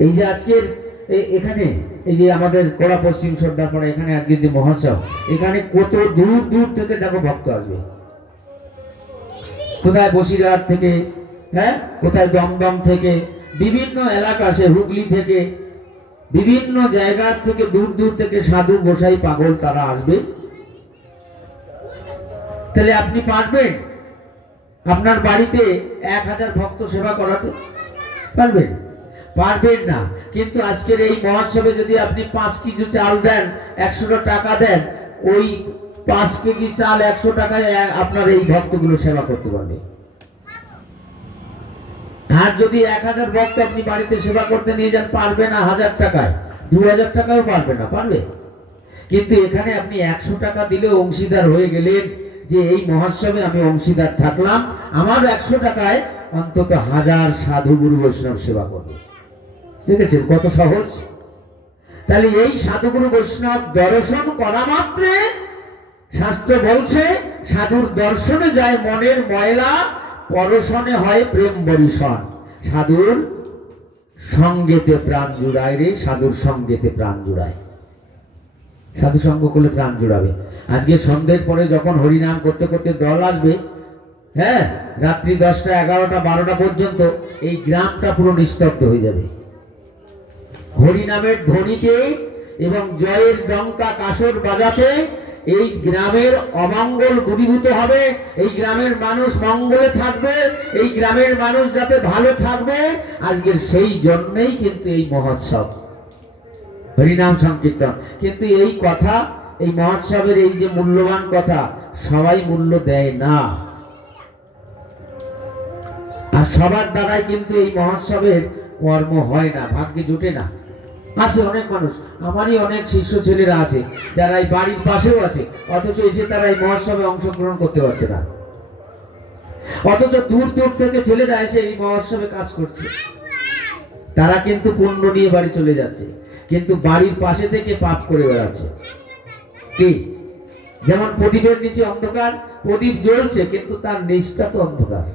এই যে আজকের এখানে, এই যে আমাদের কোড়া পশ্চিম সর্দারপাড়া, এখানে আজকে যে মহোৎসব, এখানে কত দূর দূর থেকে দেখো ভক্ত আসবে। কোথায় বসিরহাট থেকে, হ্যাঁ, কোথায় দমদম থেকে, বিভিন্ন এলাকা, সে হুগলি থেকে, বিভিন্ন জায়গার থেকে, দূর দূর থেকে সাধু গোসাই পাগল তারা আসবে। তাহলে আপনি পারবেন আপনার বাড়িতে 1000 ভক্ত সেবা করাতে? পারবেন? পারবেন না। কিন্তু আজকের এই মহোৎসবে যদি আপনি 5 কেজি চাল দেন, 100 টাকা দেন, ওই 5 কেজি চাল 100 টাকায় আপনার এই ভক্তগুলো সেবা করতে পারবে। আর যদি 1000 ভক্ত আপনি বাড়িতে সেবা করতে নিয়ে যান, পারবে না 1000 টাকায়, 2000 টাকাও পারবে না। পারবে? কিন্তু এখানে আপনি 100 টাকা দিলে অংশীদার হয়ে গেলেন, যে এই মহোৎসবে আমি অংশীদার থাকলাম, আমার 100 টাকায় অন্তত 1000 সাধু গুরু বৈষ্ণব সেবা করবে। দেখেছেন কত সহজ? তাহলে এই সাধুগুরু বৈষ্ণব দর্শন করা মাত্রে শাস্ত্র বলছে, সাধুর দর্শনে যায় মনের ময়লা, পরশনে হয় প্রেম বরিশন। সাধুর সঙ্গেতে প্রাণ জুড়ায় রে, সাধুর সঙ্গেতে প্রাণ জুড়ায়। সাধু সঙ্গ করলে প্রাণ জুড়াবে। আজকে সন্ধ্যের পরে যখন হরিনাম করতে করতে দল আসবে, হ্যাঁ, রাত্রি 10টা 11টা 12টা পর্যন্ত এই গ্রামটা পুরো নিস্তব্ধ হয়ে যাবে। হরিনামের ধ্বনিতে এবং জয়ের ডঙ্কা কাসর বাজাতে এই গ্রামের অমঙ্গল দূরীভূত হবে, এই গ্রামের মানুষ মঙ্গলে থাকবে, এই গ্রামের মানুষ যাতে ভালো থাকবে, আজকের সেই জন্যই কিন্তু এই মহোৎসব, হরিনাম সংকীর্তন। কিন্তু এই কথা, এই মহোৎসবের এই যে মূল্যবান কথা, সবাই মূল্য দেয় না। আর সবার দ্বারাই কিন্তু এই মহোৎসবের কর্ম হয় না, ভাগ্যে জুটে না। আছে অনেক মানুষ, আমারই অনেক শিষ্য ছেলেরা আছে যারা এই বাড়ির পাশেও আছে, অথচ এসে তারা এই মহোৎসবে অংশগ্রহণ করতে পারছে না। অথচ দূর দূর থেকে ছেলেরা এসে এই মহোৎসবে কাজ করছে, তারা কিন্তু পুণ্য নিয়ে বাড়ি চলে যাচ্ছে, কিন্তু বাড়ির পাশে থেকে পাপ করে বেড়াচ্ছে। কি, যেমন প্রদীপের নিচে অন্ধকার, প্রদীপ জ্বলছে কিন্তু তার নিচটা তো অন্ধকার।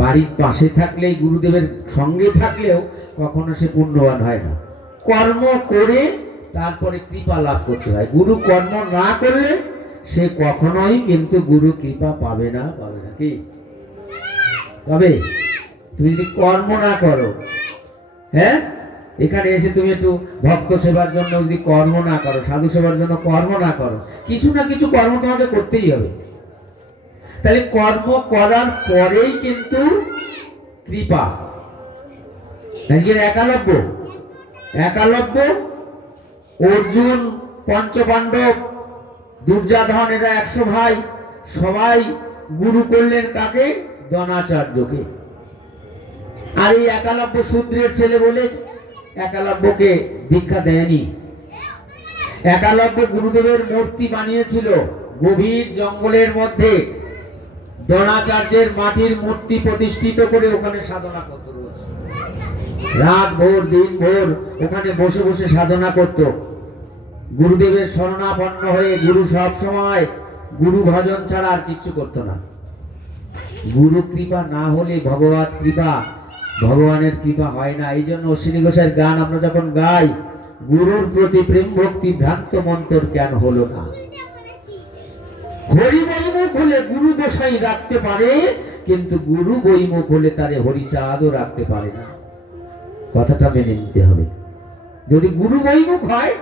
বাড়ির পাশে থাকলেই, গুরুদেবের সঙ্গে থাকলেও কখনো সে পুণ্যবান হয় না। কর্ম করে তারপরে কৃপা লাভ করতে হয়। গুরু কর্ম না করলে সে কখনোই কিন্তু গুরু কৃপা পাবে না, পাবে না। কি তবে তুমি যদি কর্ম না করো, হ্যাঁ, এখানে এসে তুমি একটু ভক্ত সেবার জন্য যদি কর্ম না করো, সাধু সেবার জন্য কর্ম না করো, কিছু না কিছু কর্ম তোমাকে করতেই হবে। তাহলে কর্ম করার পরেই কিন্তু কৃপা। একালব্য, অর্জুন, পঞ্চপাণ্ডব, দুর্যোধন, এরা 100 ভাই, সবাই গুরু করলেন কাকে? দ্রোণাচার্যকে। আর এই একালব্য শূদ্রের ছেলে বলে একালব্যকে দীক্ষা দেয়নি। একালব্য গুরুদেবের মূর্তি বানিয়েছিল গভীর জঙ্গলের মধ্যে, দ্রোণাচার্যের মাটির মূর্তি প্রতিষ্ঠিত করে ওখানে সাধনা করত। রোজ রাত ভোর দিন ভোর ওখানে বসে বসে সাধনা করত, গুরুদেবের শরণাপন্ন হয়ে। গুরু সব সময় গুরু ভজন ছাড়া আর কিছু করতো না। গুরু কৃপা না হলে ভগবত কৃপা, ভগবানের কৃপা হয় না। এই জন্য অশ্বিনী ঘোষের গান আমরা যখন গাই, গুরুর প্রতি প্রেম ভক্তি ভ্রান্ত মন্তর জ্ঞান হলো না। হরি বৈমুখ হলে গুরু গোসাই রাখতে পারে, কিন্তু গুরু বৈমুখ হলে তারে হরিচাঁদও রাখতে পারে না। কথাটা মেনে নিতে হবে। যদি গুরু বৈমুখ হয়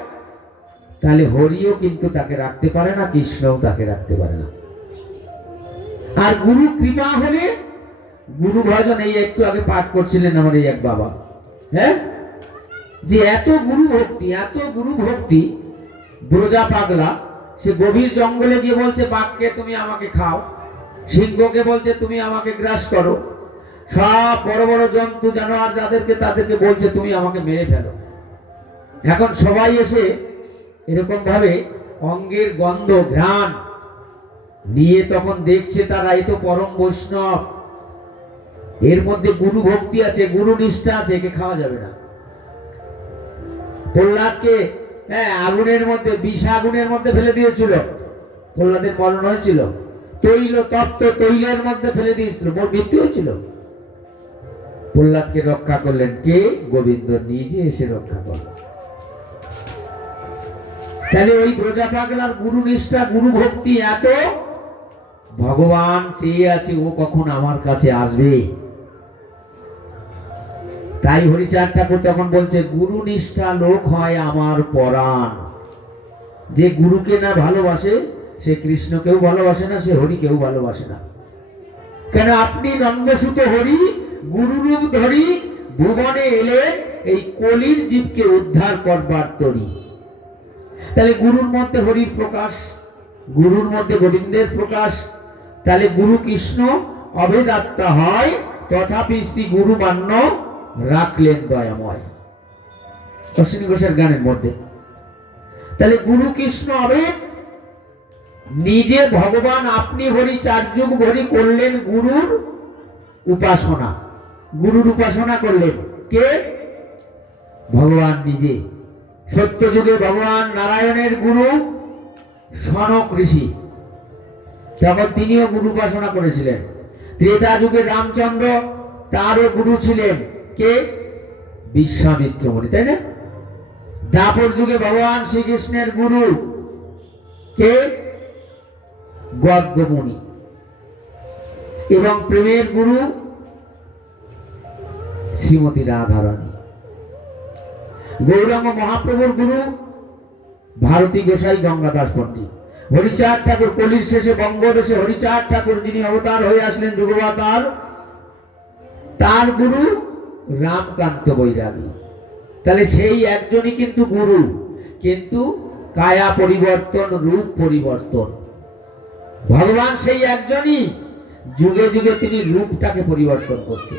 তাহলে হরিও কিন্তু তাকে রাখতে পারে না, কৃষ্ণও তাকে রাখতে পারে না। আর গুরু কৃপা হলে গুরু ভজন, এই একটু আগে পাঠ করছিলেন আমার এই এক বাবা, হ্যাঁ, যে এত গুরু ভক্তি, ব্রজা পাগলা, সে গভীর জঙ্গলে গিয়ে বলছে বাঘকে তুমি আমাকে খাও, সিংহকে বলছে তুমি আমাকে গ্রাস করো, সব বড় বড় জন্তু জানোয়ার যাদেরকে তাদেরকে বলছে তুমি আমাকে মেরে ফেলো। এখন সবাই এসে এরকম ভাবে অঙ্গের গন্ধ ঘ্রাণ নিয়ে তখন দেখছে তারা এই তো পরম বৈষ্ণব, এর মধ্যে গুরু ভক্তি আছে, গুরু নিষ্ঠা আছে, একে খাওয়া যাবে না। প্রহ্লাদকে আগুনের মধ্যে, বিষ আগুনের মধ্যে ফেলে দিয়েছিল, প্রহ্লাদের মরণ হয়েছিল, তপ্ত তৈলের মধ্যে ফেলে দিয়েছিল, মৃত্যু হয়েছিল। প্রহ্লাদকে রক্ষা করলেন কে? গোবিন্দ নিজে এসে রক্ষা করলেন। তাহলে ওই ব্রজা পাগলার গুরু নিষ্ঠা, গুরু ভক্তি এত, ভগবান চেয়ে আছে ও কখন আমার কাছে আসবে। তাই হরিচাঁদ ঠাকুর তখন বলছে গুরু নিষ্ঠা লোক হয় আমার পরাণ। যে গুরুকে না ভালোবাসে সে কৃষ্ণকেও ভালোবাসে না, সে হরিকেও ভালোবাসে না। কেন? আপনি নন্দসুত হরি গুরু রূপ ধরি ভুবনে এলে এই কলির জীবকে উদ্ধার করবার তরি। তাহলে গুরুর মধ্যে হরির প্রকাশ, গুরুর মধ্যে গোবিন্দের প্রকাশ। তাহলে গুরু কৃষ্ণ অভেদাত্মা হয়, তথাপি শ্রী গুরু মান্য রাখলেন দয়াময়, অশ্বিনী ঘোষের গানের মধ্যে। তাহলে গুরু কৃষ্ণ অভেদ, নিজে ভগবান আপনি হরি, 4 যুগ হরি করলেন গুরুর উপাসনা। গুরুর উপাসনা করলেন কে? ভগবান নিজে। সত্য যুগে ভগবান নারায়ণের গুরু সনক ঋষি, তখন তিনিও গুরু উপাসনা করেছিলেন। ত্রেতা যুগে রামচন্দ্র, তারও গুরু ছিলেন কে? বিশ্বামিত্র মুনি, তাই না? দ্বাপর যুগে ভগবান শ্রীকৃষ্ণের গুরু কে? গদ্গ মুনি। এবং প্রেমের গুরু শ্রীমতী রাধারানী। গৌরাঙ্গ মহাপ্রভুর গুরু ভারতী গোসাই গঙ্গাদাস পণ্ডিত। হরিচাঁদ ঠাকুর কলির শেষে বঙ্গদেশে হরিচাঁদ ঠাকুর যিনি অবতার হয়ে আসলেন যুগবতার, তার গুরু রামকান্ত বৈরাগী। তাহলে সেই একজনই কিন্তু গুরু, কিন্তু কায়া পরিবর্তন, রূপ পরিবর্তন। ভগবান সেই একজনই, যুগে যুগে তিনি রূপটাকে পরিবর্তন করছে।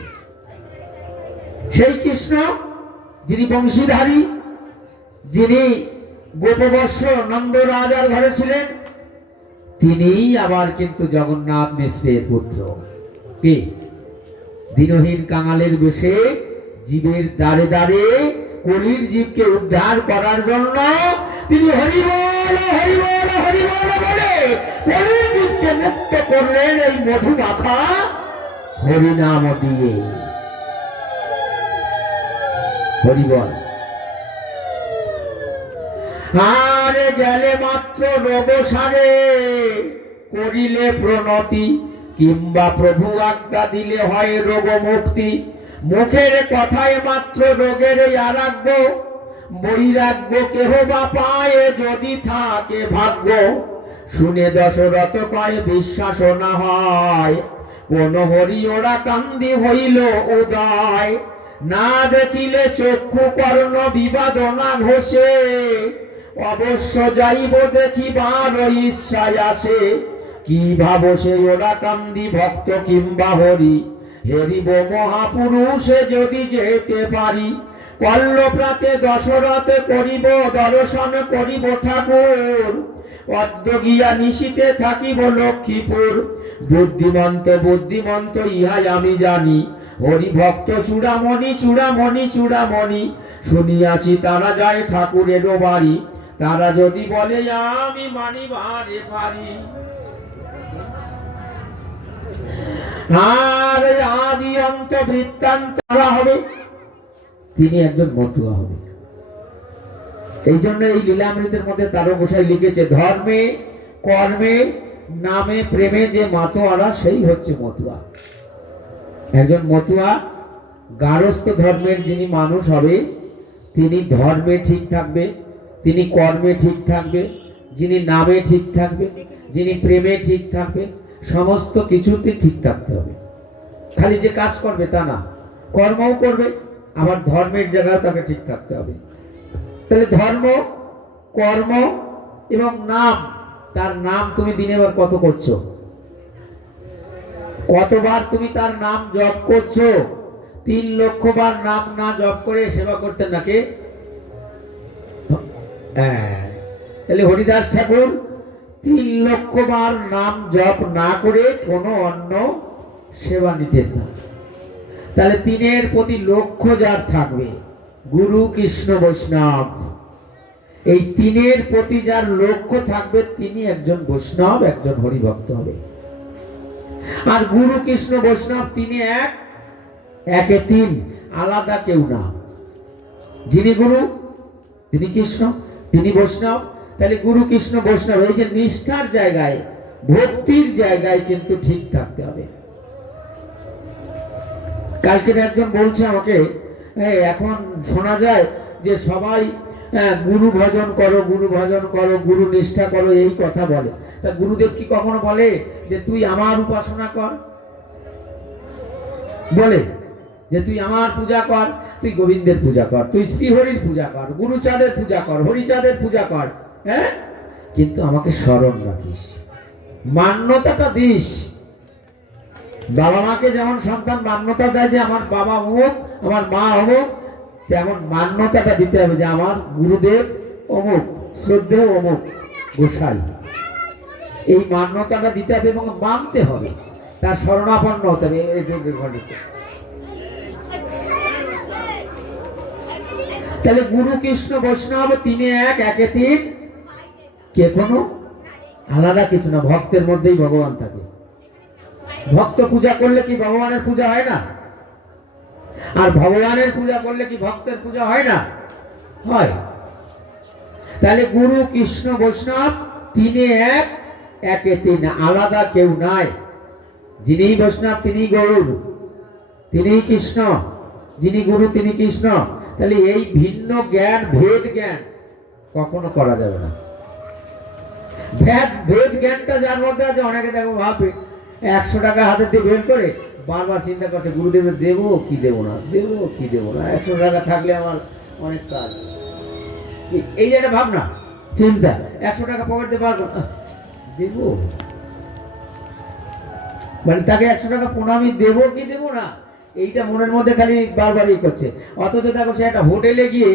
সেই কৃষ্ণ যিনি বংশীধারী, যিনি গোপবর্ষ নন্দ রাজার ঘরে ছিলেন, তিনিই আবার কিন্তু জগন্নাথ মিশ্রের পুত্র। কে? দিনহীন কাঙালের বেশে জীবের দ্বারে দ্বারে কলির জীবকে উদ্ধার করার জন্য তিনি হরিবল হরিবল হরিবল বলে কলির জীবকে মুক্ত করলেন এই মধু মাখা হরিনাম দিয়ে। হরিবল। আর গেলে মাত্র রোগ সারে, করিলে প্রণতি, কিংবা প্রভু আজ্ঞা দিলে হয় রোগ মুক্তি। মুখের কথায় মাত্র রোগের আরোগ্য, বৈরাগ্য কেহ বা পায় যদি থাকে ভাগ্য। শুনে দশরথ কয় বিশ্বাস না হয়, কোন হরি ওরা কান্দি হইল উদয়। না দেখিলে চক্ষু কর্ণ বিবাদ না ঘষে, অবশ্য যাইব দেখিবার ইচ্ছায় আছে। কি ভাবো সে ওরা কান্দি ভক্ত কিংবা হরি, হেরিব মহাপুরুষে যদি যেতে পারি। কল্লপ্রাতে দশরথ করিব দর্শন করিব ঠাকুর, অদ্য গিয়া নিশীতে থাকিব লক্ষ্মীপুর। বুদ্ধিমন্ত বুদ্ধিমন্ত ইহাই আমি জানি, হরি ভক্ত চূড়ামণি চূড়ামণি চূড়ামণি। শুনিয়াছি তারা যায় ঠাকুরের বাড়ি, তারা যদি বলে আমি মানিবারে পারি। আর আদি অন্ত বৃত্তান্ত হবে, তিনি একজন মতুয়া হবে। এই জন্য এই লীলামৃতের মধ্যে তারো গোসাই লিখেছে, ধর্মে কর্মে নামে প্রেমে যে মাতোয়ারা সেই হচ্ছে মতুয়া। একজন মতুয়া গারস্থ ধর্মের যিনি মানুষ হবে, তিনি ধর্মে ঠিক থাকবে, তিনি কর্মে ঠিক থাকবে, যিনি নামে ঠিক থাকবে, যিনি প্রেমে ঠিক থাকবে, সমস্ত কিছুতে ঠিক থাকতে হবে। খালি যে কাজ করবে তা না, কর্মও করবে, আবার ধর্মের জায়গায় তাকে ঠিক থাকতে হবে। তাহলে ধর্ম, কর্ম এবং নাম, তার নাম তুমি দিনে বার কত করছো, কতবার তুমি তার নাম জপ করছো? 3 লক্ষ বার নাম না জপ করে সেবা করতেন নাকি? তাহলে হরিদাস ঠাকুর 3 লক্ষ বার নাম জপ না করে কোনো অন্য সেবা নিতেন না। তাহলে তিনের প্রতি লক্ষ্য যার থাকবে, গুরু কৃষ্ণ বৈষ্ণব, এই তিনের প্রতি যার লক্ষ্য থাকবে তিনি একজন বৈষ্ণব, একজন হরিভক্ত হবে। আর গুরু কৃষ্ণ বৈষ্ণব তিনি এক, একে তিন, আলাদা কেউ না। যিনি গুরু তিনি কৃষ্ণ, তিনি বৈষ্ণব। তাহলে গুরু কৃষ্ণ বৈষ্ণব, এই যে নিষ্ঠার জায়গায়, ভক্তির জায়গায় কিন্তু ঠিক থাকতে হবে। কালকে একজন বলছে আমাকে, এখন শোনা যায় যে সবাই গুরু ভজন করো, গুরু ভজন করো, গুরু নিষ্ঠা করো, এই কথা বলে। তা গুরুদেব কি কখনো বলে যে তুই আমার উপাসনা কর? বলে যে তুই আমার পূজা কর, তুই গোবিন্দের পূজা কর, তুই শ্রীহরির পূজা কর, গুরুচাঁদের পূজা কর, হরিচাঁদের পূজা কর, হ্যাঁ, কিন্তু আমাকে স্মরণ রাখিস, মান্যতাটা দিস। বাবা মাকে যেমন সন্তান মান্যতা দেয় যে আমার বাবা অমুক, আমার মা অমুক, তেমন মান্যতাটা দিতে হবে যে আমার গুরুদেব অমুক, শ্রদ্ধেয় অমুক গোসাই। এই মান্যতাটা দিতে হবে এবং মানতে হবে, তার শরণাপন্ন হতে হবে। এই তাহলে গুরু কৃষ্ণ বৈষ্ণব তিনি এক, একে তিন, কে কোনো আলাদা কিছু না। ভক্তের মধ্যেই ভগবান থাকে। ভক্ত পূজা করলে কি ভগবানের পূজা হয় না? আর ভগবানের পূজা করলে কি ভক্তের পূজা হয় না? হয়। তাহলে গুরু কৃষ্ণ বৈষ্ণব তিনি এক, একে তিন, আলাদা কেউ নাই। যিনি বৈষ্ণব তিনি গৌর, তিনি কৃষ্ণ, যিনি গুরু তিনি কৃষ্ণ। তাহলে এই ভিন্ন জ্ঞান, ভেদ জ্ঞান কখনো করা যাবে না। ভেদ জ্ঞানটা যার মধ্যে আছে, অনেকে দেখো ভাববে 100 টাকা হাতে দিয়ে বের করে বারবার চিন্তা করছে গুরুদেবের দেবো কি দেবো না, দেবো কি দেবো না, 100 টাকা থাকলে আমার অনেক কাজ। এই যে একটা ভাবনা চিন্তা, 100 টাকা পকেট দিয়ে পারবো দেবো, মানে তাকে 100 টাকা প্রণামী দেবো কি দেবো না, এইটা মনের মধ্যে খালি বারবারই করছে। অথচ দেখো সে একটা হোটেলে গিয়ে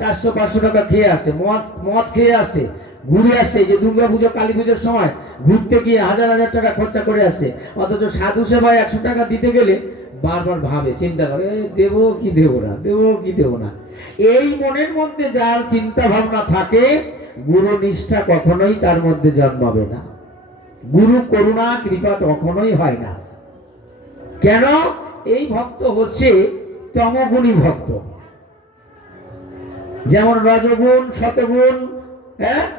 400-500 টাকা খেয়ে আসে, মদ মদ খেয়ে আসে, ঘুরে আসে, যে দুর্গা পুজো কালী পুজোর সময় ঘুরতে গিয়ে হাজার হাজার টাকা খরচা করে আসে। অথচ সাধু সেবায় 100 টাকা দিতে গেলে বারবার ভাবে, চিন্তা করে দেবো কি দেবো না, দেবো কি দেবো না। এই মনের মধ্যে যার চিন্তা ভাবনা থাকে, গুরু নিষ্ঠা কখনোই তার মধ্যে জন্মাবে না, গুরু করুণা কৃপা কখনোই হয় না। কেন? এই ভক্ত হচ্ছে তমগুণী ভক্ত। যেমন রজগুণ, শতগুণ,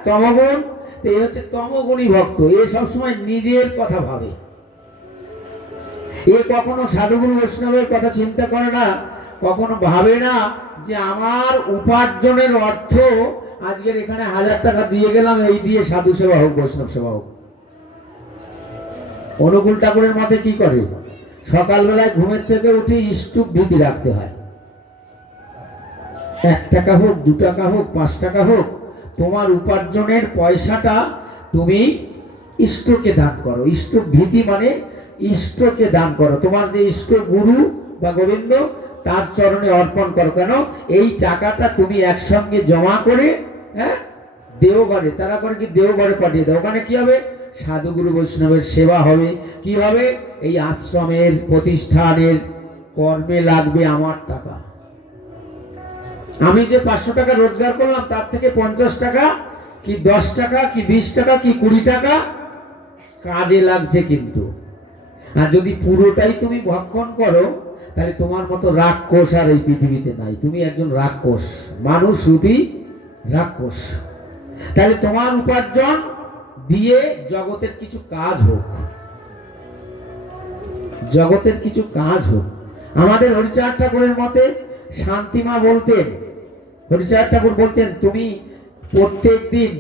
তমগুণ, এই হচ্ছে তমগুণী ভক্ত। এ সবসময় নিজের কথা ভাবে, এ কখনো সাধুগুরু বৈষ্ণবের কথা চিন্তা করে না, কখনো ভাবে না যে আমার উপার্জনের অর্থ আজকের এখানে 1000 টাকা দিয়ে গেলাম, এই দিয়ে সাধু সেবা হোক, বৈষ্ণব সেবা হোক। অনুকূল ঠাকুরের মতে কি করে? সকালবেলায় ঘুমের থেকে উঠে ষ্টুপ ভীতি রাখতে হয়। 1 টাকা হোক, 2 টাকা হোক, 5 টাকা হোক, তোমার উপার্জনের পয়সাটা তুমি ইষ্টকে দান করো। ইষ্ট ভীতি মানে ইষ্টকে দান করো। তোমার যে ইষ্ট গুরু বা গোবিন্দ, তার চরণে অর্পণ করো। কেন? এই টাকাটা তুমি একসঙ্গে জমা করে দেওঘরে, তারা করে কি দেওঘরে পাঠিয়ে দাও। ওখানে কি হবে? সাধুগুরু বৈষ্ণবের সেবা হবে। কি হবে? এই আশ্রমের প্রতিষ্ঠানের কর্মে লাগবে আমার টাকা। আমি যে 500 টাকা রোজগার করলাম, তার থেকে 50 টাকা কি 10 টাকা কি 20 টাকা কি 20 টাকা কাজে লাগছে। কিন্তু আর যদি পুরোটাই তুমি ভক্ষণ করো, তাহলে তোমার মতো রাক্ষস আর এই পৃথিবীতে নাই। তুমি একজন রাক্ষস, মানুষ রূপী রাক্ষস। তাহলে তোমার উপার্জন দিয়ে জগতের কিছু কাজ হোক, জগতের কিছু কাজ হোক। আমাদের হরিচাঁদ ঠাকুরের মতে শান্তিমা বলতেন, হরিচাঁদ ঠাকুর বলতেন, তুমি প্রত্যেক দিন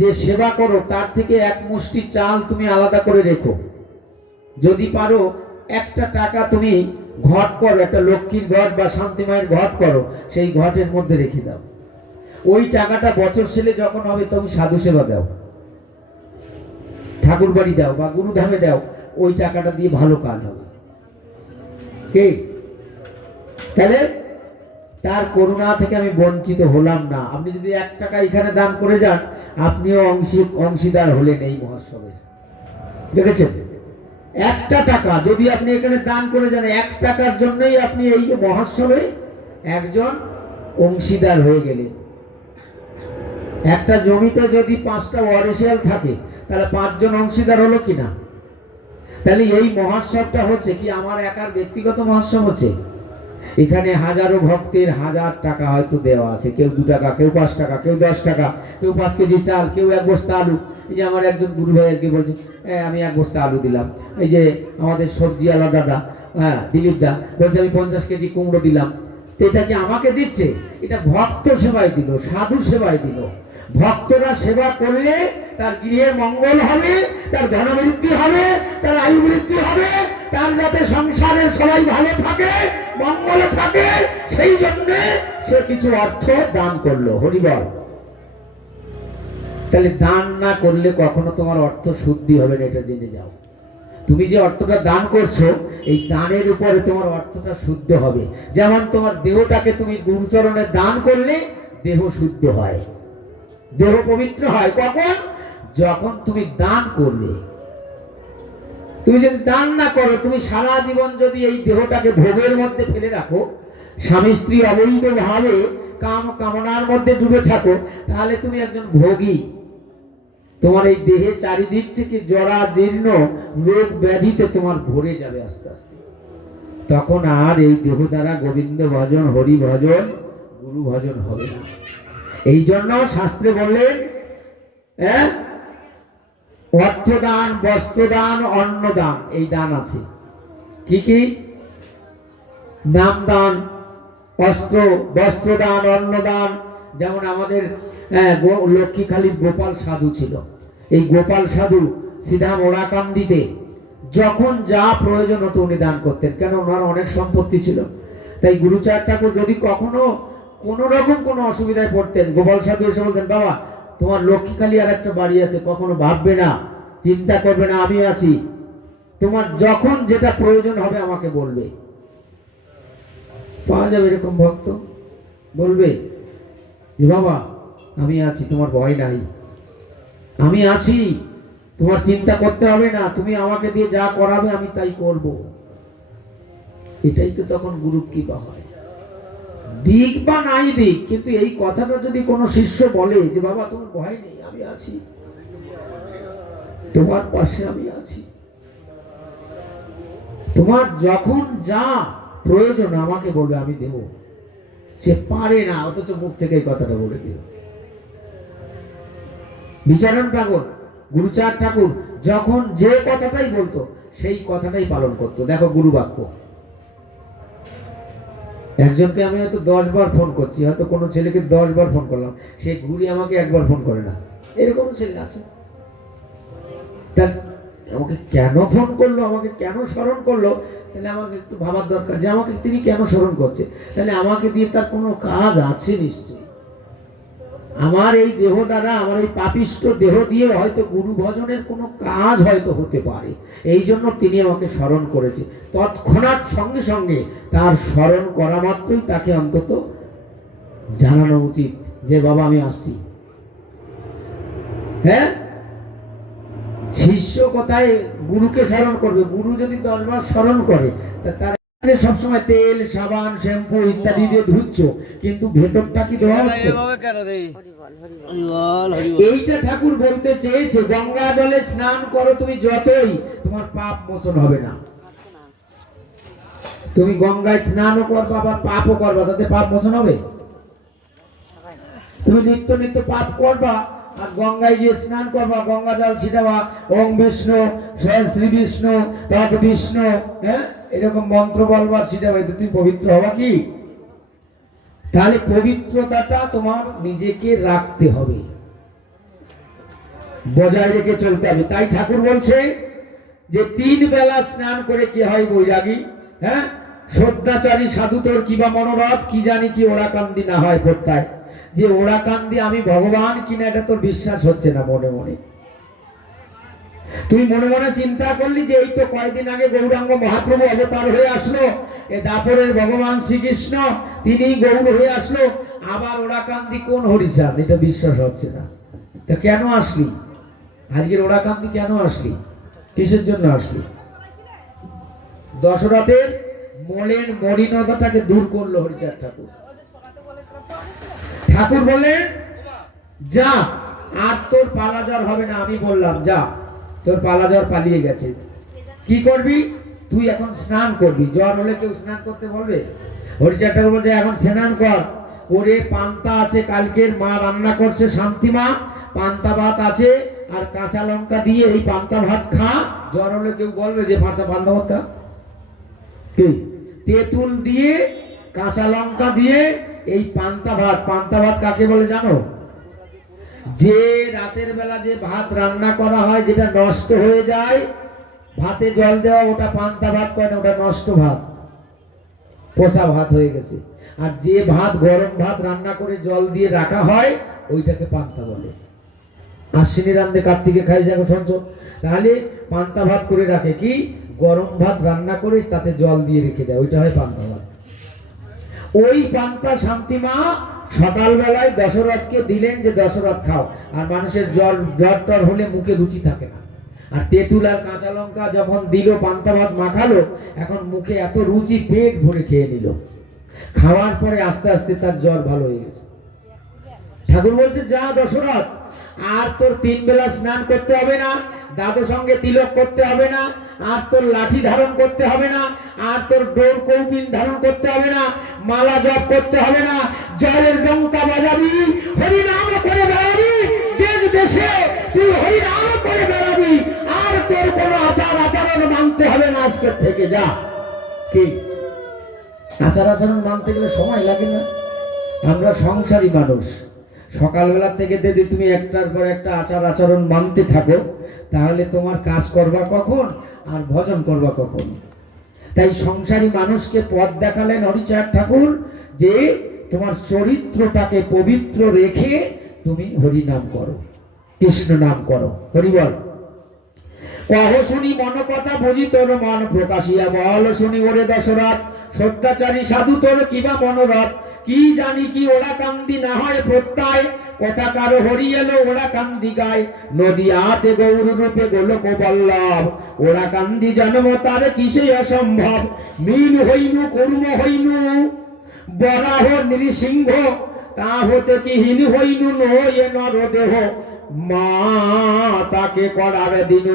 যে সেবা করো তার থেকে 1 মুষ্টি চাল তুমি আলাদা করে রেখো। যদি পারো 1টা টাকা তুমি ঘট করো, একটা লক্ষ্মীর ঘট বা শান্তিমায়ের ঘট করো, সেই ঘটের মধ্যে রেখে দাও। ওই টাকাটা বছর শেষে যখন হবে তুমি সাধু সেবা দাও, ঠাকুর বাড়ি দাও বা গুরুধামে দাও, ওই টাকাটা দিয়ে ভালো কাজ হবে। কে? তাহলে তার করুণা থেকে আমি বঞ্চিত হলাম না। আপনি যদি 1 টাকা এখানে দান করে যান, আপনিও অংশীদার হলেন এই মহোৎসবের। দেখেছেন? 1টা টাকা যদি আপনি এখানে দান করে যান, 1 টাকার জন্যই আপনি এই মহোৎসবে একজন অংশীদার হয়ে গেলেন। একটা জমিতে যদি 5টা ওয়ারিশিয়াল থাকে, তাহলে 5 জন অংশীদার হলো কিনা? তাহলে এই মহোৎসবটা হচ্ছে কি আমার একার ব্যক্তিগত মহোৎসব হচ্ছে? এখানে হাজারো ভক্তের 1000 টাকা হয়তো দেওয়া আছে। কেউ 2 টাকা, কেউ 5 টাকা, কেউ 10 টাকা, কেউ 5 কেজি চাল, কেউ 1 বস্তা আলু। এই যে আমার একজন গুরু ভাই আজকে বলছে, আমি 1 বস্তা আলু দিলাম। এই যে আমাদের সবজিওয়ালা দাদা, দিলীপ দা বলছে, আমি 50 কেজি কুমড়ো দিলাম। তো এটা কি আমাকে দিচ্ছে? এটা ভক্ত সেবায় দিল, সাধু সেবায় দিল। ভক্তরা সেবা করলে তার গৃহের মঙ্গল হবে, তার ধনবৃদ্ধি হবে, তার আয়ু বৃদ্ধি হবে, তার যাতে সংসারে সবাই ভালো থাকে, মঙ্গলে থাকে, সেই জন্য সে কিছু অর্থ দান করলো। হরিবল। তাহলে দান না করলে কখনো তোমার অর্থ শুদ্ধি হবে না, এটা জেনে যাও। তুমি যে অর্থটা দান করছো, এই দানের উপরে তোমার অর্থটা শুদ্ধ হবে। যেমন তোমার দেহটাকে তুমি গুরুচরণে দান করলে দেহ শুদ্ধ হয়, দেহ পবিত্র হয়। কখন? যখন তুমি দান করলে। তুমি যদি দান না করো, তুমি সারা জীবন যদি এই দেহটাকে ভোগের মধ্যে ফেলে রাখো, স্বামী স্ত্রী অবৈধ ভাবে কাম কামনার মধ্যে ডুবে থাকো, তাহলে তুমি একজন ভোগী। তোমার এই দেহে চারিদিক থেকে জরা জীর্ণ রোগ ব্যাধিতে তোমার ভরে যাবে আস্তে আস্তে। তখন আর এই দেহ দ্বারা গোবিন্দ ভজন, হরি ভজন, গুরু ভজন হবে না। এই জন্য শাস্ত্রে বললেন, অর্থদান, বস্ত্রদান, অন্নদান, এই দান আছে। কি কি? নাম দান, বস্ত্রদান, অন্নদান। যেমন আমাদের লক্ষ্মীখালীর গোপাল সাধু ছিল। এই গোপাল সাধু সিধা মোড়াকান্দিতে যখন যা প্রয়োজন হতো উনি দান করতেন। কেন? ওনার অনেক সম্পত্তি ছিল। তাই গুরুচাঁদ ঠাকুর যদি কখনো কোনো রকম কোনো অসুবিধায় পড়তেন, গোপাল সাধু এসে বলতেন, বাবা তোমার লক্ষ্মীখালী আর একটা বাড়ি আছে, কখনো ভাববে না, চিন্তা করবে না, আমি আছি, তোমার যখন যেটা প্রয়োজন হবে আমাকে বলবে। পাওয়া যাবে এরকম ভক্ত, বলবে যে বাবা আমি আছি, তোমার ভয় নাই, আমি আছি, তোমার চিন্তা করতে হবে না, তুমি আমাকে দিয়ে যা করাবে আমি তাই করব। এটাই তো তখন গুরু কৃপা হয়। দিক বা নাই দিক, কিন্তু এই কথাটা যদি কোনো শিষ্য বলে যে বাবা তোমার ভয় নেই, আমি আছি, তোমার পাশে আমি আছি, তোমার যখন যা প্রয়োজন আমাকে বলবে, আমি দেব। সে পারে না, অথচ মুখ থেকে এই কথাটা বলে দিল। বিচারণ ঠাকুর, গুরুচাঁদ ঠাকুর যখন যে কথাটাই বলতো সেই কথাটাই পালন করতো। দেখো গুরু বাক্য। একজনকে আমি হয়তো 10 বার ফোন করছি, হয়তো কোনো ছেলেকে 10 বার ফোন করলাম, সে ঘুরি আমাকে একবার ফোন করে না, এরকম ছেলে আছে। আমাকে কেন ফোন করলো, আমাকে কেন স্মরণ করলো, তাহলে আমাকে একটু ভাবার দরকার যে আমাকে তিনি কেন স্মরণ করছে। তাহলে আমাকে দিয়ে তার কোনো কাজ আছে নিশ্চয়ই। আমার এই দেহ দ্বারা, আমার এই পাপিষ্ঠ দেহ দিয়ে হয়তো গুরু ভজনের কোনো কাজ হয়তো হতে পারে, এই জন্য তিনি আমাকে স্মরণ করেছে। তৎক্ষণাৎ সঙ্গে সঙ্গে তার স্মরণ করা মাত্রই তাকে অন্তত জানানো উচিত যে বাবা আমি আসছি। হ্যাঁ, শিষ্য কোথায় গুরুকে স্মরণ করবে? গুরু যদি 10 বার স্মরণ করে, তার সবসময় তেল, সাবান, শ্যাম্পু ইত্যাদি দিয়ে ধুচ্ছ, কিন্তু ভেতরটা কি ধোয়া হচ্ছে? এইটা ঠাকুর বলতে চেয়েছে, গঙ্গা জলে স্নান করো তুমি যতই, তোমার পাপ মোচন হবে না। তুমি গঙ্গায় স্নানও করবা আবার পাপও করবা, তাতে পাপ মোচন হবে? তুমি নিত্য নিত্য পাপ করবা আর গঙ্গায় গিয়ে স্নান করবা, গঙ্গা জল ছিটাবা, ওম বিষ্ণু শ্রী বিষ্ণু তৎ বিষ্ণু, হ্যাঁ এরকম মন্ত্র বলবা, ছিটাবা, তুমি পবিত্র হবা কি? তাহলে পবিত্রতাটা তোমার নিজেকে রাখতে হবে, বজায় রেখে চলতে হবে। তাই ঠাকুর বলছে যে 3 বেলা স্নান করে কি হয় বৈরাগী? হ্যাঁ, শ্রদ্ধাচারী সাধু তোর কিবা মনোরথ, কি জানি কি ওরা কান্দি না হয় প্রত্যয়। যে ওরা কান্দি আমি ভগবান কিনা এটা তোর বিশ্বাস হচ্ছে না মনে মনে। তুই মনে মনে চিন্তা করলি যে এই তো কয়েকদিন আগে গৌরাঙ্গ মহাপ্রভু অবতার হয়ে আসলো, এ দাপরের ভগবান শ্রীকৃষ্ণ তিনি গৌর হয়ে আসলো, আবার ওরা কান্দি কোন হরিচাঁদ, এটা বিশ্বাস হচ্ছে না। তা কেন আসলি আজকের ওরা কান্দি? কেন আসলি? কিসের জন্য আসলি? দশরথের মলের মলিনতাটাকে দূর করলো হরিচাঁদ ঠাকুর। ঠাকুর বলেন যা, আর তোর পালাজ্বর হবে না। আমি বললাম যা, তোর পালাজ্বর পালিয়ে গেছে। কি করবি? তুই এখন স্নান করবি। জ্বর হলে কেউ স্নান করতে বলবে? হরিচাঁদ ঠাকুর বলছে এখন স্নান কর, করে পান্তা আছে কালকের মা রান্না করছে শান্তিমা, পান্তা ভাত আছে আর কাঁচা লঙ্কা দিয়ে এই পান্তা ভাত খা। জ্বর হলে কেউ বলবে যে পান্তা ভাত খা? তেঁতুল দিয়ে কাঁচা লঙ্কা দিয়ে এই পান্তা ভাত। পান্তা ভাত কাকে বলে জানো? যে রাতের বেলা যে ভাত রান্না করা হয়, যেটা নষ্ট হয়ে যায়, ভাতে জল দেওয়া, ওটা পান্তা ভাত কয় না, ওটা নষ্ট ভাত, পচা ভাত হয়ে গেছে। আর যে ভাত গরম ভাত রান্না করে জল দিয়ে রাখা হয় ওইটাকে পান্তা বলে। আশ্বিনী রান্ধে কার্তিকে খাই যাবো সঞ্চ। তাহলে পান্তা ভাত করে রাখে কি? গরম ভাত রান্না করে তাতে জল দিয়ে রেখে দেয়, ওইটা হয় পান্তা ভাত। ওই পান্তা শান্তিমা সকালবেলায় দশরথকে দিলেন যে দশরথ খাও। আর মানুষের জ্বর টর হলে মুখে রুচি থাকে না, আর তেঁতুল আর কাঁচা লঙ্কা যখন দিল, পান্তা ভাত মাখালো, এখন মুখে এত রুচি, পেট ভরে খেয়ে নিল। খাওয়ার পরে আস্তে আস্তে তার জ্বর ভালো হয়ে গেছে। ঠাকুর বলছে যা দশরথ, আর তোর 3 বেলা স্নান করতে হবে না, দাদু সঙ্গে তিলক করতে হবে না, আর তোর লাঠি ধারণ করতে হবে না, আর তোর ডোর কৌপিন ধারণ করতে হবে না, মালা জপ করতে হবে না, জয়ের ডঙ্কা বাজাবি, হরিনাম করে বেড়াবি, দেশ দেশে তুই হরিনাম করে বেড়াবি, আর তোর কোনো আচার আচরণ মানতে হবে না আজকের থেকে। যা। কি আচার আচরণ মানতে গেলে সময় লাগে না? আমরা সংসারী মানুষ, সকালবেলা থেকে যদি তুমি একটার পর একটা আচার আচরণ মানতে থাকো, তাহলে তোমার কাজ করবা কখন আর ভজন করবা কখন? তাই সংসারী মানুষকে পথ দেখালেন হরিচাঁদ ঠাকুর যে তোমার চরিত্রটাকে পবিত্র রেখে তুমি হরি নাম করো, কৃষ্ণ নাম করো। হরি বল। কহ শুনি মন কথা বুঝি তোর মন প্রকাশিয়া বল শুনি ওরে দশরথ শ্রদ্ধাচারী সাধু তোর কিবা মনোরথ, কি জানি কি ওরা কান্দি না হয় প্রত্যয়, কথা কারো হরি এলো ওরা কান্দি গায়, নদীয়াতে গৌর রূপে গোলক বল্লভ, ওরা কান্দি জন্ম তার কিসে অসম্ভব, মিল হইনু কর্ম হইনু বরাহ নৃসিংহ, তা হতে কি হীন হইনু নয় নর দেহ, মা তাকে করার দিন